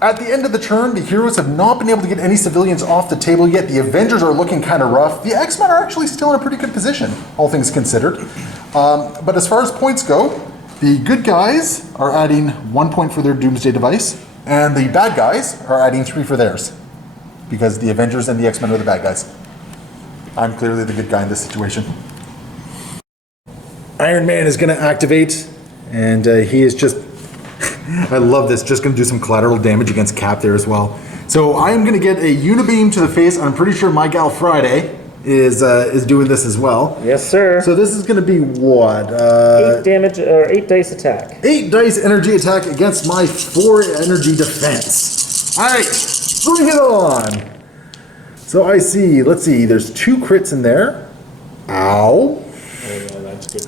At the end of the turn, the heroes have not been able to get any civilians off the table yet. The Avengers are looking kind of rough. The X-Men are actually still in a pretty good position, all things considered. But as far as points go, the good guys are adding 1 point for their Doomsday Device, and the bad guys are adding 3 for theirs, because the Avengers and the X-Men are the bad guys. I'm clearly the good guy in this situation. Iron Man is going to activate, and he is just... I love this. Just going to do some collateral damage against Cap there as well. So I'm going to get a unibeam to the face. I'm pretty sure my gal Friday is doing this as well. Yes, sir. So this is going to be what? 8 damage or 8 dice attack. 8 dice energy attack against my 4 energy defense. All right, bring it on. So I see. Let's see. There's 2 crits in there. Ow. Oh yeah, that's good.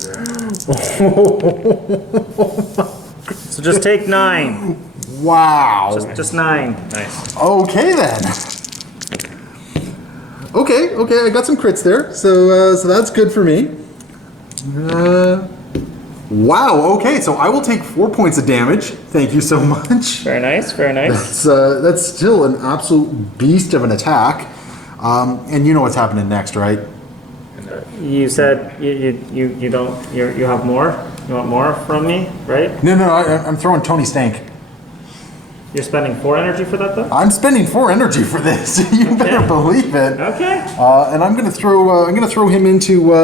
So just take 9. Wow. Just 9. Nice. Okay then. Okay, I got some crits there, so that's good for me. Wow. Okay, so I will take 4 points of damage. Thank you so much. Very nice, very nice. That's still an absolute beast of an attack. And you know what's happening next, right? You said you don't, you have more? You want more from me, right? No, I'm throwing Tony Stank. You're spending 4 energy for that though? I'm spending 4 energy for this. You better believe it. Okay. And I'm gonna throw him into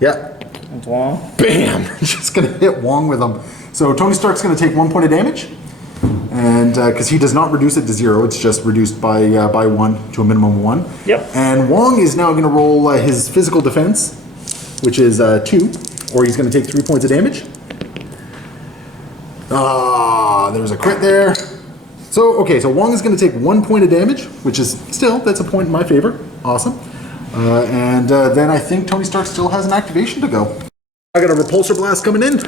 It's Wong. bam! Just gonna hit Wong with him. So Tony Stark's gonna take 1 point of damage, and because he does not reduce it to 0, it's just reduced by 1 to a minimum of 1. Yep. And Wong is now gonna roll his physical defense, which is 2, or he's gonna take 3 points of damage. There's a crit there. So Wong is gonna take 1 point of damage, which is that's a point in my favor. Awesome. And then I think Tony Stark still has an activation to go. I got a repulsor blast coming in.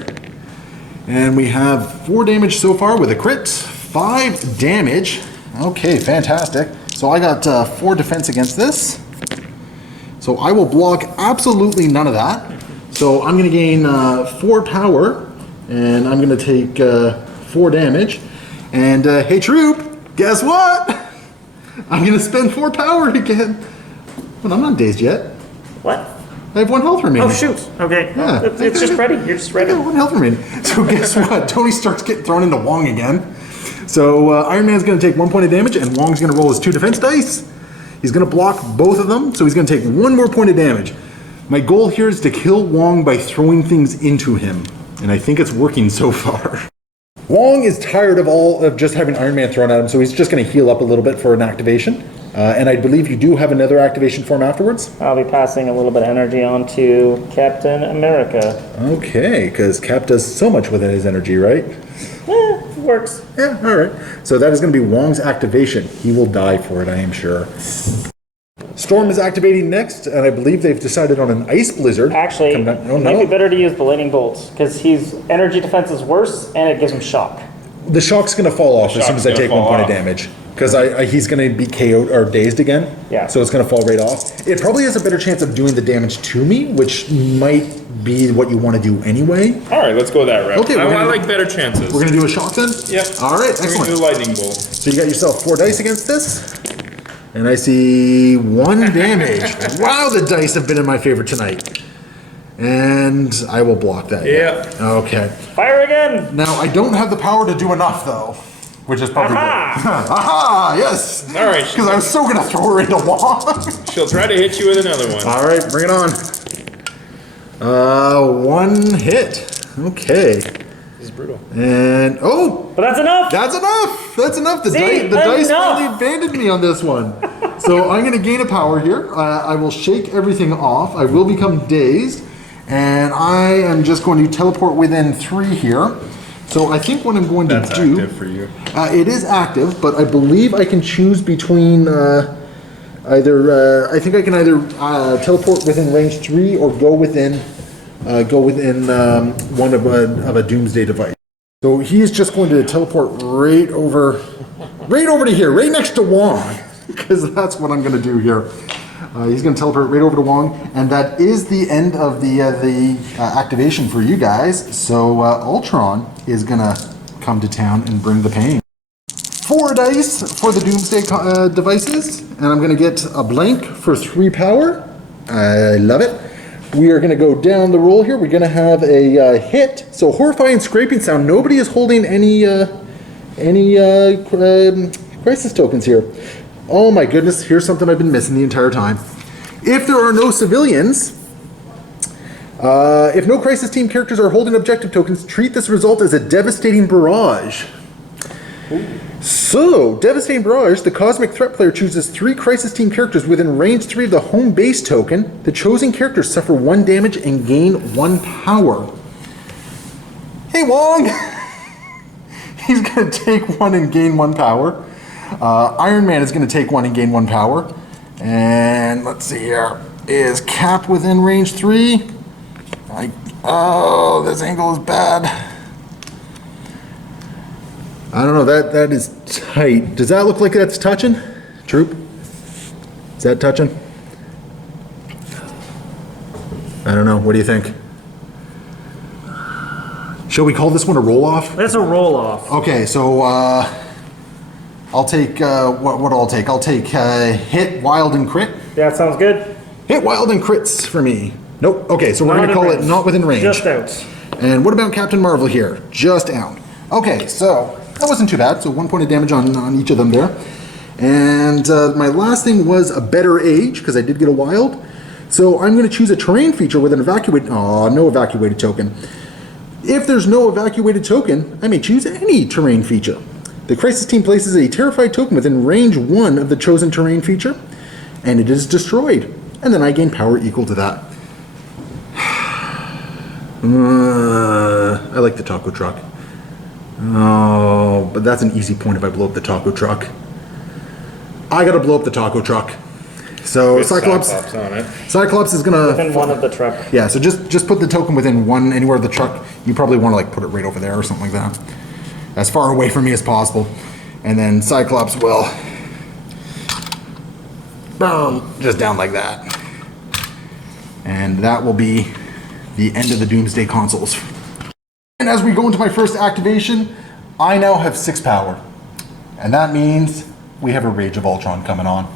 And we have 4 damage so far with a crit. 5 damage. Okay, fantastic. So I got 4 defense against this. So I will block absolutely none of that. So I'm going to gain 4 power. And I'm going to take 4 damage. And hey, Troope, guess what? I'm going to spend 4 power again. But I'm not dazed yet. What? I have 1 health remaining. Oh shoot. Okay. Yeah. It's just ready. You're just ready. I got 1 health remaining. So guess what? Tony Stark's getting thrown into Wong again. So Iron Man's going to take 1 point of damage, and Wong's going to roll his 2 defense dice. He's going to block both of them, so he's going to take 1 more point of damage. My goal here is to kill Wong by throwing things into him, and I think it's working so far. Wong is tired of just having Iron Man thrown at him, so he's just going to heal up a little bit for an activation. And I believe you do have another activation for him afterwards? I'll be passing a little bit of energy on to Captain America. Okay, because Cap does so much with his energy, right? Works. Yeah, all right. So that is going to be Wong's activation. He will die for it, I am sure. Storm is activating next, and I believe they've decided on an ice blizzard. Actually, it might be better to use the lightning bolts, because his energy defense is worse, and it gives him shock. The shock's going to fall off as soon as I take 1 point of damage. Because he's going to be KO'd or dazed again. Yeah. So it's going to fall right off. It probably has a better chance of doing the damage to me, which might be what you want to do anyway. All right, let's go that route. Okay, I like better chances. We're going to do a shock then? Yep. All right, We're excellent. going to do lightning bolt. So you got yourself 4 dice against this. And I see 1 damage. Wow, the dice have been in my favor tonight. And I will block that. Yeah. Okay. Fire again! Now, I don't have the power to do enough, though. Which is probably good. Aha! Yes! All right. Because I was so going to throw her into Wong. She'll try to hit you with another one. All right, bring it on. 1 hit. Okay. This is brutal. And, oh! But that's enough! That's enough! That's enough! The See, dice enough. finally abandoned me on this one. So I'm going to gain a power here. I will shake everything off. I will become dazed. And I am just going to teleport within 3 here. So I think what I'm going to do... That's active for you. It is active, but I believe I can choose between either... I think I can either teleport within range 3 or go within one of a Doomsday Device. So he's just going to teleport right over to here, right next to Wong, because that's what I'm going to do here. He's going to teleport right over to Wong, and that is the end of the activation for you guys. So Ultron is going to come to town and bring the pain. 4 dice for the Doomsday Devices, and I'm going to get a blank for 3 power. I love it. We are going to go down the roll here. We're going to have a hit. So horrifying scraping sound. Nobody is holding any crisis tokens here. Oh my goodness, here's something I've been missing the entire time. If there are no civilians, if no crisis team characters are holding objective tokens, treat this result as a devastating barrage. Ooh. So, devastating barrage, the cosmic threat player chooses 3 crisis team characters within range 3 of the home base token. The chosen characters suffer 1 damage and gain 1 power. Hey Wong! He's going to take 1 and gain 1 power. Iron Man is going to take 1 and gain 1 power. And let's see here. Is Cap within range 3? Oh, this angle is bad. I don't know, that is tight. Does that look like that's touching? Troope? Is that touching? I don't know, what do you think? Shall we call this one a roll-off? That's a roll-off. Okay, so I'll take, what I'll take? I'll take hit, wild, and crit. That sounds good. Hit, wild, and crits for me. Nope, okay, so we're Not gonna in call it range. not within range. Just out. And what about Captain Marvel here? Just out. Okay, so that wasn't too bad. So 1 point of damage on each of them there. And my last thing was a better age, because I did get a wild. So I'm going to choose a terrain feature with an no evacuated token. If there's no evacuated token, I may choose any terrain feature. The Crisis Team places a terrified token within range 1 of the chosen terrain feature, and it is destroyed. And then I gain power equal to that. I like the taco truck. Oh, but that's an easy point if I blow up the taco truck. I gotta blow up the taco truck. So With Cyclops on it. Cyclops is gonna Within one of the truck. yeah. So just put the token within one anywhere of the truck. You probably want to like put it right over there or something like that, as far away from me as possible. And then Cyclops will boom, just down like that. And that will be the end of the Doomsday consoles. And as we go into my first activation, I now have 6 power. And that means we have a Rage of Ultron coming on.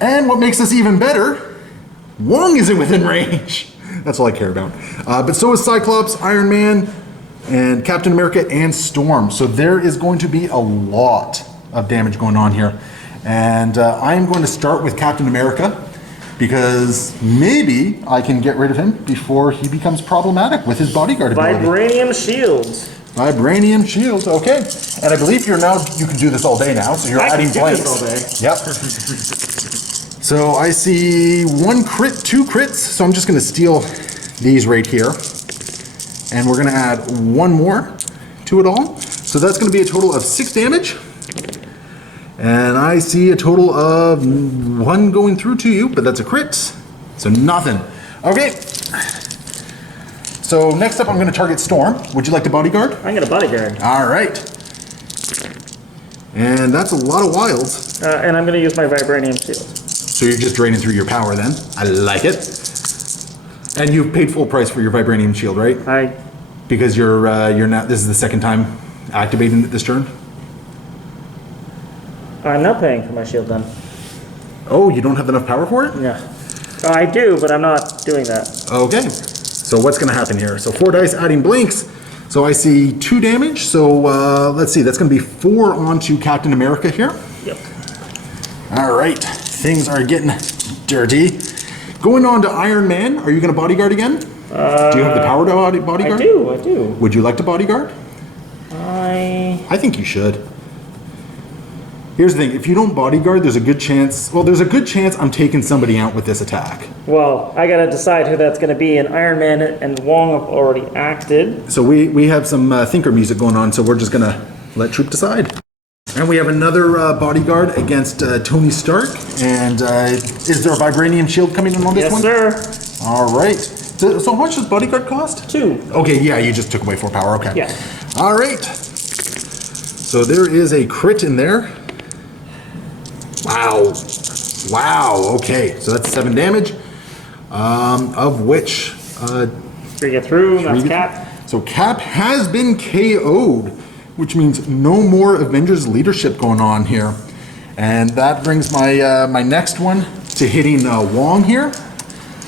And what makes this even better, Wong isn't within range. That's all I care about. But so is Cyclops, Iron Man, and Captain America, and Storm. So there is going to be a lot of damage going on here. And I'm going to start with Captain America, because maybe I can get rid of him before he becomes problematic with his bodyguard ability. Vibranium shields. Vibranium shields, okay. And I believe you can do this all day now, so you're I can adding do blanks. this all day. Yep. So I see 1 crit, 2 crits, so I'm just gonna steal these right here. And we're gonna add 1 more to it all. So that's gonna be a total of 6 damage. And I see a total of 1 going through to you, but that's a crit. So nothing. Okay. So next up I'm gonna target Storm. Would you like to bodyguard? I'm gonna bodyguard. All right. And that's a lot of wilds. And I'm gonna use my vibranium shield. So you're just draining through your power then. I like it. And you've paid full price for your vibranium shield, right? Because you're not. This is the second time activating it this turn. I'm not paying for my shield then. Oh, you don't have enough power for it? Yeah. Oh, I do, but I'm not doing that. Okay. So what's going to happen here? So 4 dice adding blinks. So I see 2 damage. So let's see. That's going to be 4 onto Captain America here. Yep. All right. Things are getting dirty. Going on to Iron Man. Are you going to bodyguard again? Do you have the power to bodyguard? I do. Would you like to bodyguard? I think you should. Here's the thing, if you don't bodyguard, there's a good chance I'm taking somebody out with this attack. Well, I gotta decide who that's gonna be, and Iron Man and Wong have already acted. So we have some thinker music going on, so we're just gonna let Troope decide. And we have another bodyguard against Tony Stark, and is there a vibranium shield coming in on this one? Yes, sir. All right. So how much does bodyguard cost? 2. Okay, yeah, you just took away 4 power, okay. Yeah. All right. So there is a crit in there. Wow, okay. So that's 7 damage, of which... 3 get through, that's Cap. So Cap has been KO'd, which means no more Avengers leadership going on here. And that brings my my next one to hitting Wong here.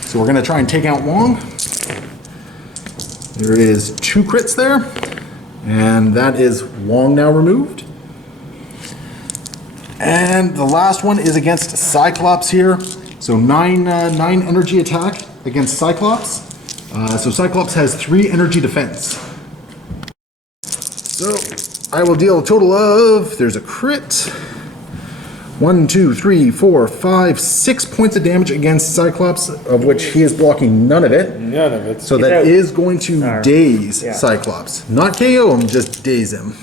So we're gonna try and take out Wong. There is 2 crits there. And that is Wong now removed. And the last one is against Cyclops here. So 9 energy attack against Cyclops. So Cyclops has 3 energy defense. So I will deal a total of, there's a crit. 1, 2, 3, 4, 5, 6 points of damage against Cyclops, of which he is blocking none of it. None of it. So that is going to daze Yeah. Cyclops. Not KO him, just daze him.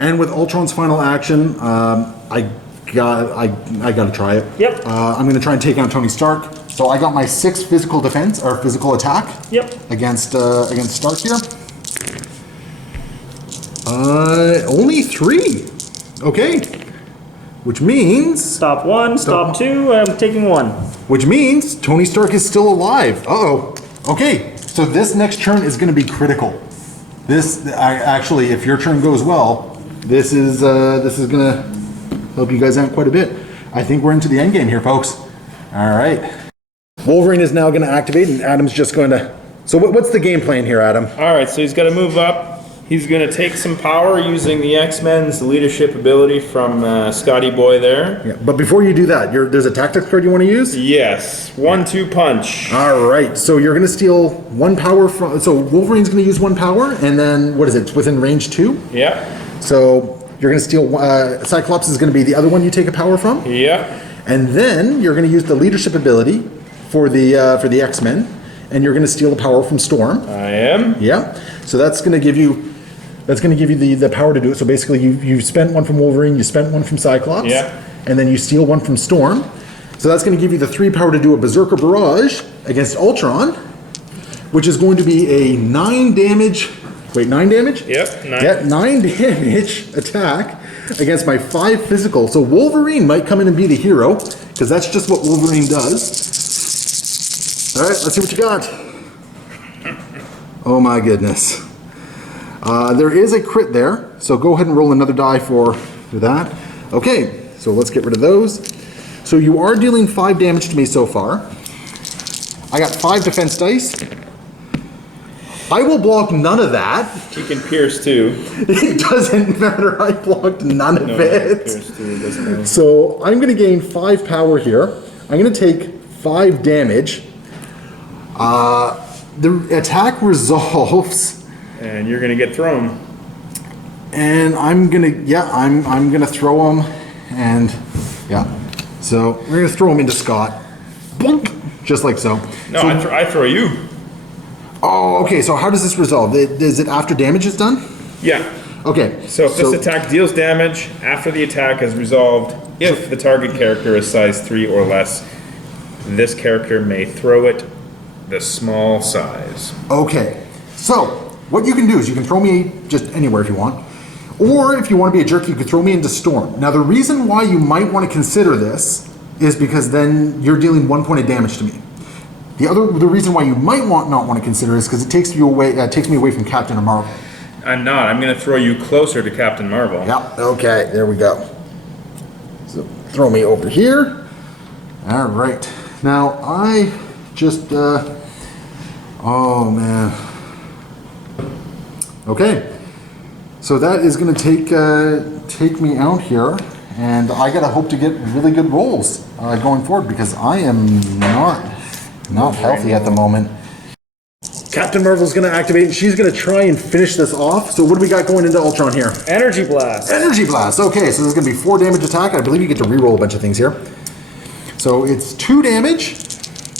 And with Ultron's final action, I gotta try it. Yep. I'm gonna try and take out Tony Stark. So I got my 6 physical defense, or physical attack. Yep. Against Stark here. Only 3. Okay. Which means... Stop 1, stop 2, I'm taking 1. Which means Tony Stark is still alive. Uh-oh. Okay, so this next turn is going to be critical. Actually, if your turn goes well, this is going to help you guys out quite a bit. I think we're into the end game here, folks. All right. Wolverine is now going to activate, and Adam's just going to... So what's the game plan here, Adam? All right, so he's got to move up. He's going to take some power using the X-Men's leadership ability from Scotty Boy there. Yeah, but before you do that, there's a tactics card you want to use? Yes, 1-2 punch. All right, so you're going to steal 1 power from... So Wolverine's going to use 1 power, and then, what is it, it's within range 2? Yeah. So you're going to steal... Cyclops is going to be the other one you take a power from? Yeah. And then you're going to use the leadership ability for the X-Men, and you're going to steal the power from Storm. I am. Yeah, so that's going to give you... the power to do it. So basically, you spent 1 from Wolverine, you spent 1 from Cyclops, yeah, and then you steal 1 from Storm. So that's going to give you the 3 power to do a Berserker Barrage against Ultron, which is going to be a 9 damage. Wait, 9 damage? Yep, 9. Yeah, 9 damage attack against my 5 physical. So Wolverine might come in and be the hero, because that's just what Wolverine does. All right, let's see what you got. Oh my goodness. There is a crit there, so go ahead and roll another die for that. Okay, so let's get rid of those. So you are dealing 5 damage to me so far. I got 5 defense dice. I will block none of that. He can pierce too. It doesn't matter, I blocked none of it. Pierce too, doesn't matter. So I'm going to gain 5 power here. I'm going to take 5 damage. The attack resolves. And you're gonna get thrown. And I'm gonna throw him, and yeah. So we're gonna throw him into Scott. Boink! Just like so. No, So- I throw you. Oh, okay, so how does this resolve? Is it after damage is done? Yeah. Okay. So if this attack deals damage after the attack is resolved, if the target character is size 3 or less, this character may throw it the small size. Okay. So what you can do is you can throw me just anywhere if you want. Or if you want to be a jerk, you could throw me into Storm. Now the reason why you might want to consider this is because then you're dealing 1 point of damage to me. The reason why you might not want to consider is because it takes me away from Captain Marvel. I'm not. I'm going to throw you closer to Captain Marvel. Yeah, okay, there we go. So throw me over here. All right. Now I just, oh man. Okay, so that is going to take me out here, and I got to hope to get really good rolls going forward because I am not healthy at the moment. Captain Marvel's going to activate, and she's going to try and finish this off. So what do we got going into Ultron here? Energy Blast. Energy Blast. Okay, so this is going to be 4 damage attack. I believe you get to reroll a bunch of things here. So it's 2 damage,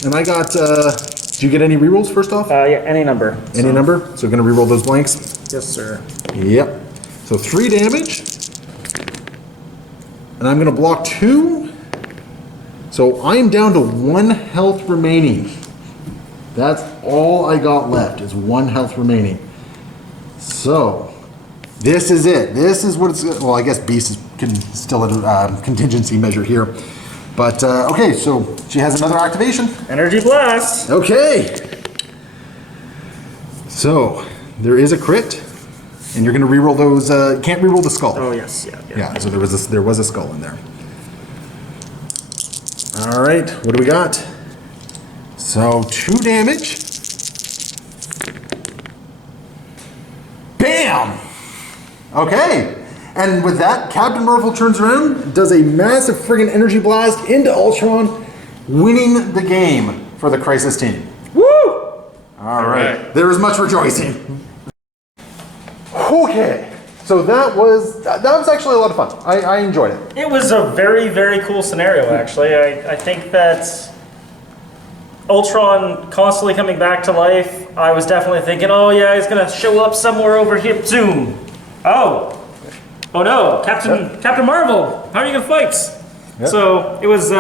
and I got. Do you get any rerolls first off? Yeah, any number. Any number? So we're going to reroll those blanks. Yes, sir. Yep. So 3 damage. And I'm going to block 2. So I'm down to 1 health remaining. That's all I got left is 1 health remaining. So this is it. This is what it's... Well, I guess Beast is still a contingency measure here. But, okay, so she has another activation. Energy Blast. Okay. So there is a crit. And you're going to reroll those... you can't reroll the skull. Oh, yes. Yeah. So there was a skull in there. All right, what do we got? So 2 damage. Bam! Okay. And with that, Captain Marvel turns around, does a massive friggin' energy blast into Ultron, winning the game for the Crisis team. Woo! All right. There is much rejoicing. Okay. So that was actually a lot of fun. I enjoyed it. It was a very, very cool scenario, actually. I think that Ultron constantly coming back to life, I was definitely thinking, oh yeah, he's gonna show up somewhere over here soon. Oh no, Captain Marvel, how are you gonna fight? Yep. So it was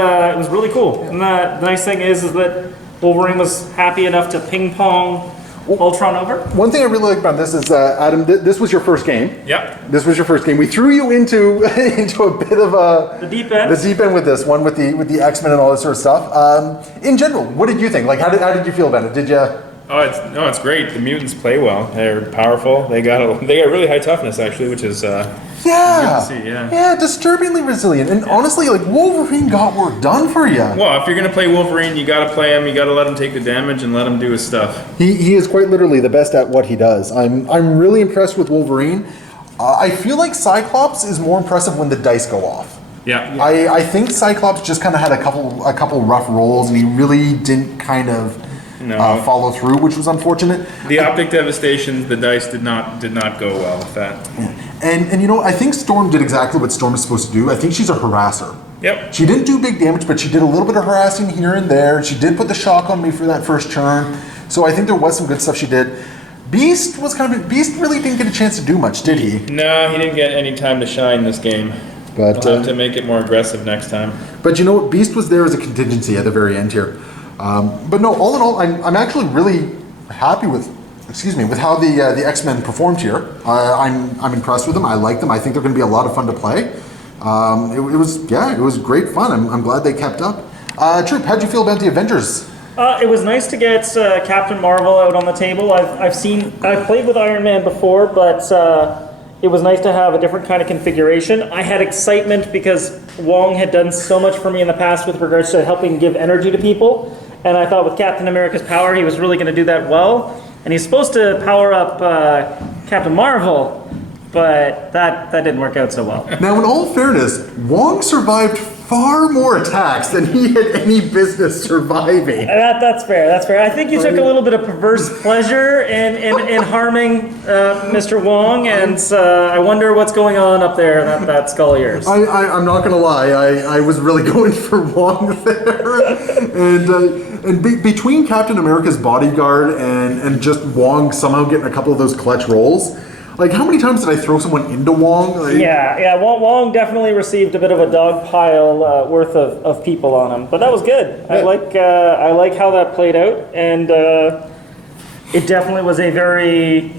really cool. And the nice thing is that Wolverine was happy enough to ping pong Ultron over. One thing I really like about this is, Adam, this was your first game. Yep. This was your first game. We threw you into into a bit of The deep end. the deep end with this one, with the X-Men and all this sort of stuff. In general, what did you think? Like, how did you feel about it? Did you? Oh, it's great. The mutants play well. They're powerful. They got really high toughness actually, which is Yeah. good to see, yeah. Yeah, disturbingly resilient. And honestly, like, Wolverine got work done for you. Well, if you're gonna play Wolverine, you gotta play him. You gotta let him take the damage and let him do his stuff. He is quite literally the best at what he does. I'm really impressed with Wolverine. I feel like Cyclops is more impressive when the dice go off. Yeah. I think Cyclops just kind of had a couple rough rolls, and he really didn't kind of follow through, which was unfortunate. The optic devastation, the dice did not go well with that. And you know, I think Storm did exactly what Storm is supposed to do. I think she's a harasser. Yep. She didn't do big damage, but she did a little bit of harassing here and there. She did put the shock on me for that first turn. So I think there was some good stuff she did. Beast really didn't get a chance to do much, did he? No, he didn't get any time to shine this game. But He'll have to make it more aggressive next time. But you know what? Beast was there as a contingency at the very end here. But no, all in all, I'm actually really happy with how the X-Men performed here. I'm impressed with them. I like them. I think they're going to be a lot of fun to play. It was great fun. I'm glad they kept up. Troope, how'd you feel about the Avengers? It was nice to get Captain Marvel out on the table. I've played with Iron Man before, but it was nice to have a different kind of configuration. I had excitement because Wong had done so much for me in the past with regards to helping give energy to people, and I thought with Captain America's power, he was really going to do that well. And he's supposed to power up Captain Marvel, but that didn't work out so well. Now, in all fairness, Wong survived far more attacks than he had any business surviving. That's fair. I think you took a little bit of perverse pleasure in harming Mr. Wong, and I wonder what's going on up there in that skull of yours. I'm not going to lie. I was really going for Wong there. And between Captain America's bodyguard and just Wong somehow getting a couple of those clutch rolls, like, how many times did I throw someone into Wong? Like, yeah. Wong definitely received a bit of a dog pile worth of people on him, but that was good. Yeah. I like how that played out, and it definitely was a very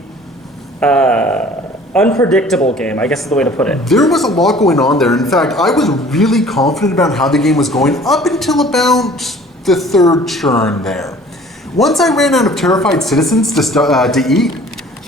unpredictable game, I guess is the way to put it. There was a lot going on there. In fact, I was really confident about how the game was going up until about the third turn there. Once I ran out of terrified citizens to eat,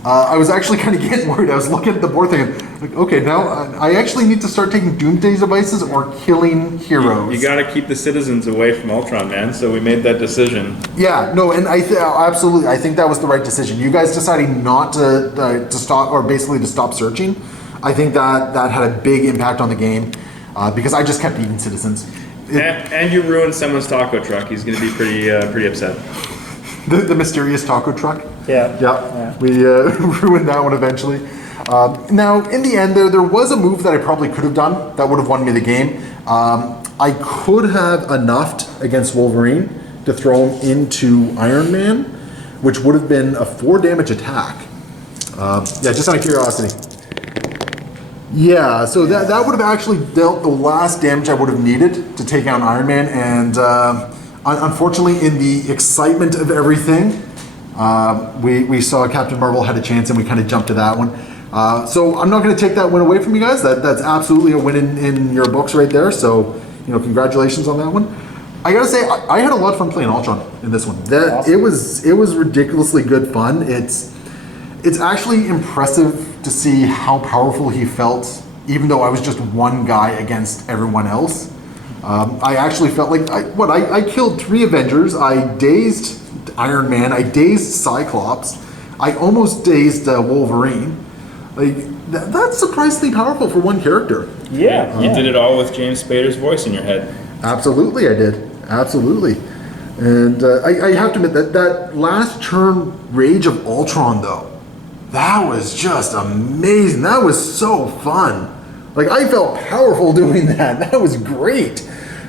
I was actually kind of getting worried. I was looking at the board thinking, like, okay, now I actually need to start taking Doomsday Devices or killing heroes. You got to keep the citizens away from Ultron, man. So we made that decision. Yeah, no, and absolutely, I think that was the right decision. You guys deciding not to stop, or basically to stop searching. I think that had a big impact on the game because I just kept eating citizens. And you ruined someone's taco truck. He's going to be pretty upset. The mysterious taco truck? Yeah. We ruined that one eventually. Now, in the end, there was a move that I probably could have done that would have won me the game. I could have enoughed against Wolverine to throw him into Iron Man, which would have been a 4 damage attack. Just out of curiosity. Yeah, so that would have actually dealt the last damage I would have needed to take out Iron Man, and unfortunately, in the excitement of everything, we saw Captain Marvel had a chance, and we kind of jumped to that one. So I'm not going to take that win away from you guys. That's absolutely a win in your books right there. So, congratulations on that one. I gotta say, I had a lot of fun playing Ultron in this one. Awesome. It was ridiculously good fun. It's actually impressive to see how powerful he felt, even though I was just one guy against everyone else. I actually felt like I killed 3 Avengers. I dazed Iron Man. I dazed Cyclops. I almost dazed Wolverine. Like that's surprisingly powerful for one character. Yeah, you did it all with James Spader's voice in your head. Absolutely, I did. Absolutely, and I have to admit that last turn rage of Ultron though, that was just amazing. That was so fun. Like I felt powerful doing that. That was great.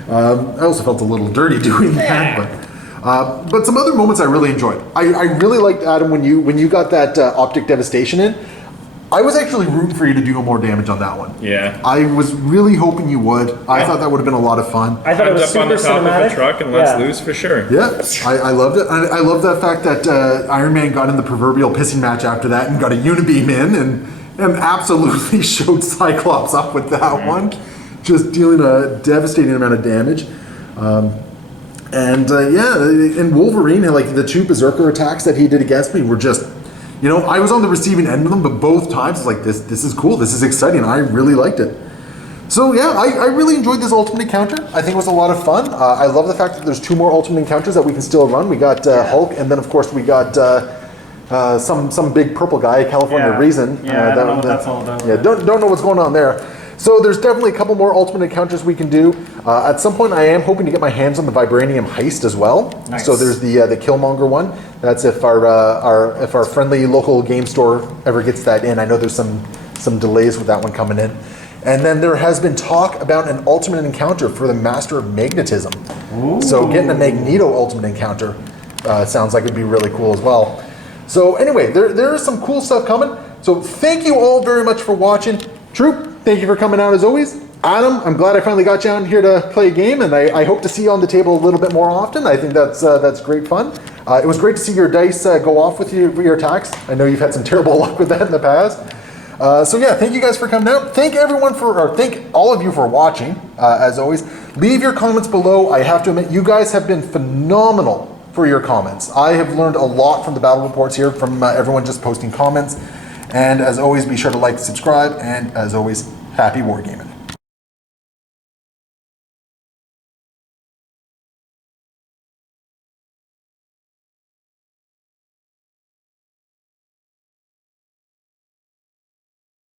I also felt a little dirty doing that, but some other moments I really enjoyed. I really liked, Adam, when you got that optic devastation in. I was actually rooting for you to do more damage on that one. Yeah. I was really hoping you would. I thought that would have been a lot of fun. I thought it was Comes up on super the top cinematic. of a truck and lets loose for sure. Yeah, I loved it. I love that fact that Iron Man got in the proverbial pissing match after that and got a unibeam in and absolutely showed Cyclops up with that one, just dealing a devastating amount of damage. And Wolverine, like the 2 Berserker attacks that he did against me were just, I was on the receiving end of them, but both times it's like, this is cool, this is exciting, I really liked it. So yeah, I really enjoyed this Ultimate Encounter. I think it was a lot of fun. I love the fact that there's 2 more Ultimate Encounters that we can still run. We got Hulk, and then of course we got some big purple guy, California Reason. Yeah, I don't know what that's all about. Yeah, don't know what's going on there. So there's definitely a couple more Ultimate Encounters we can do. At some point, I am hoping to get my hands on the Vibranium Heist as well. Nice. So there's the Killmonger one. That's if our friendly local game store ever gets that in. I know there's some delays with that one coming in. And then there has been talk about an Ultimate Encounter for the Master of Magnetism. Ooh. So getting a Magneto Ultimate Encounter sounds like it'd be really cool as well. So anyway, there is some cool stuff coming. So thank you all very much for watching. Troope, thank you for coming out as always. Adam, I'm glad I finally got you on here to play a game, and I hope to see you on the table a little bit more often. I think that's great fun. It was great to see your dice go off with your attacks. I know you've had some terrible luck with that in the past. So yeah, thank you guys for coming out. Thank all of you for watching, as always. Leave your comments below. I have to admit, you guys have been phenomenal for your comments. I have learned a lot from the battle reports here, from everyone just posting comments. And as always, be sure to like, subscribe, and as always, happy wargaming.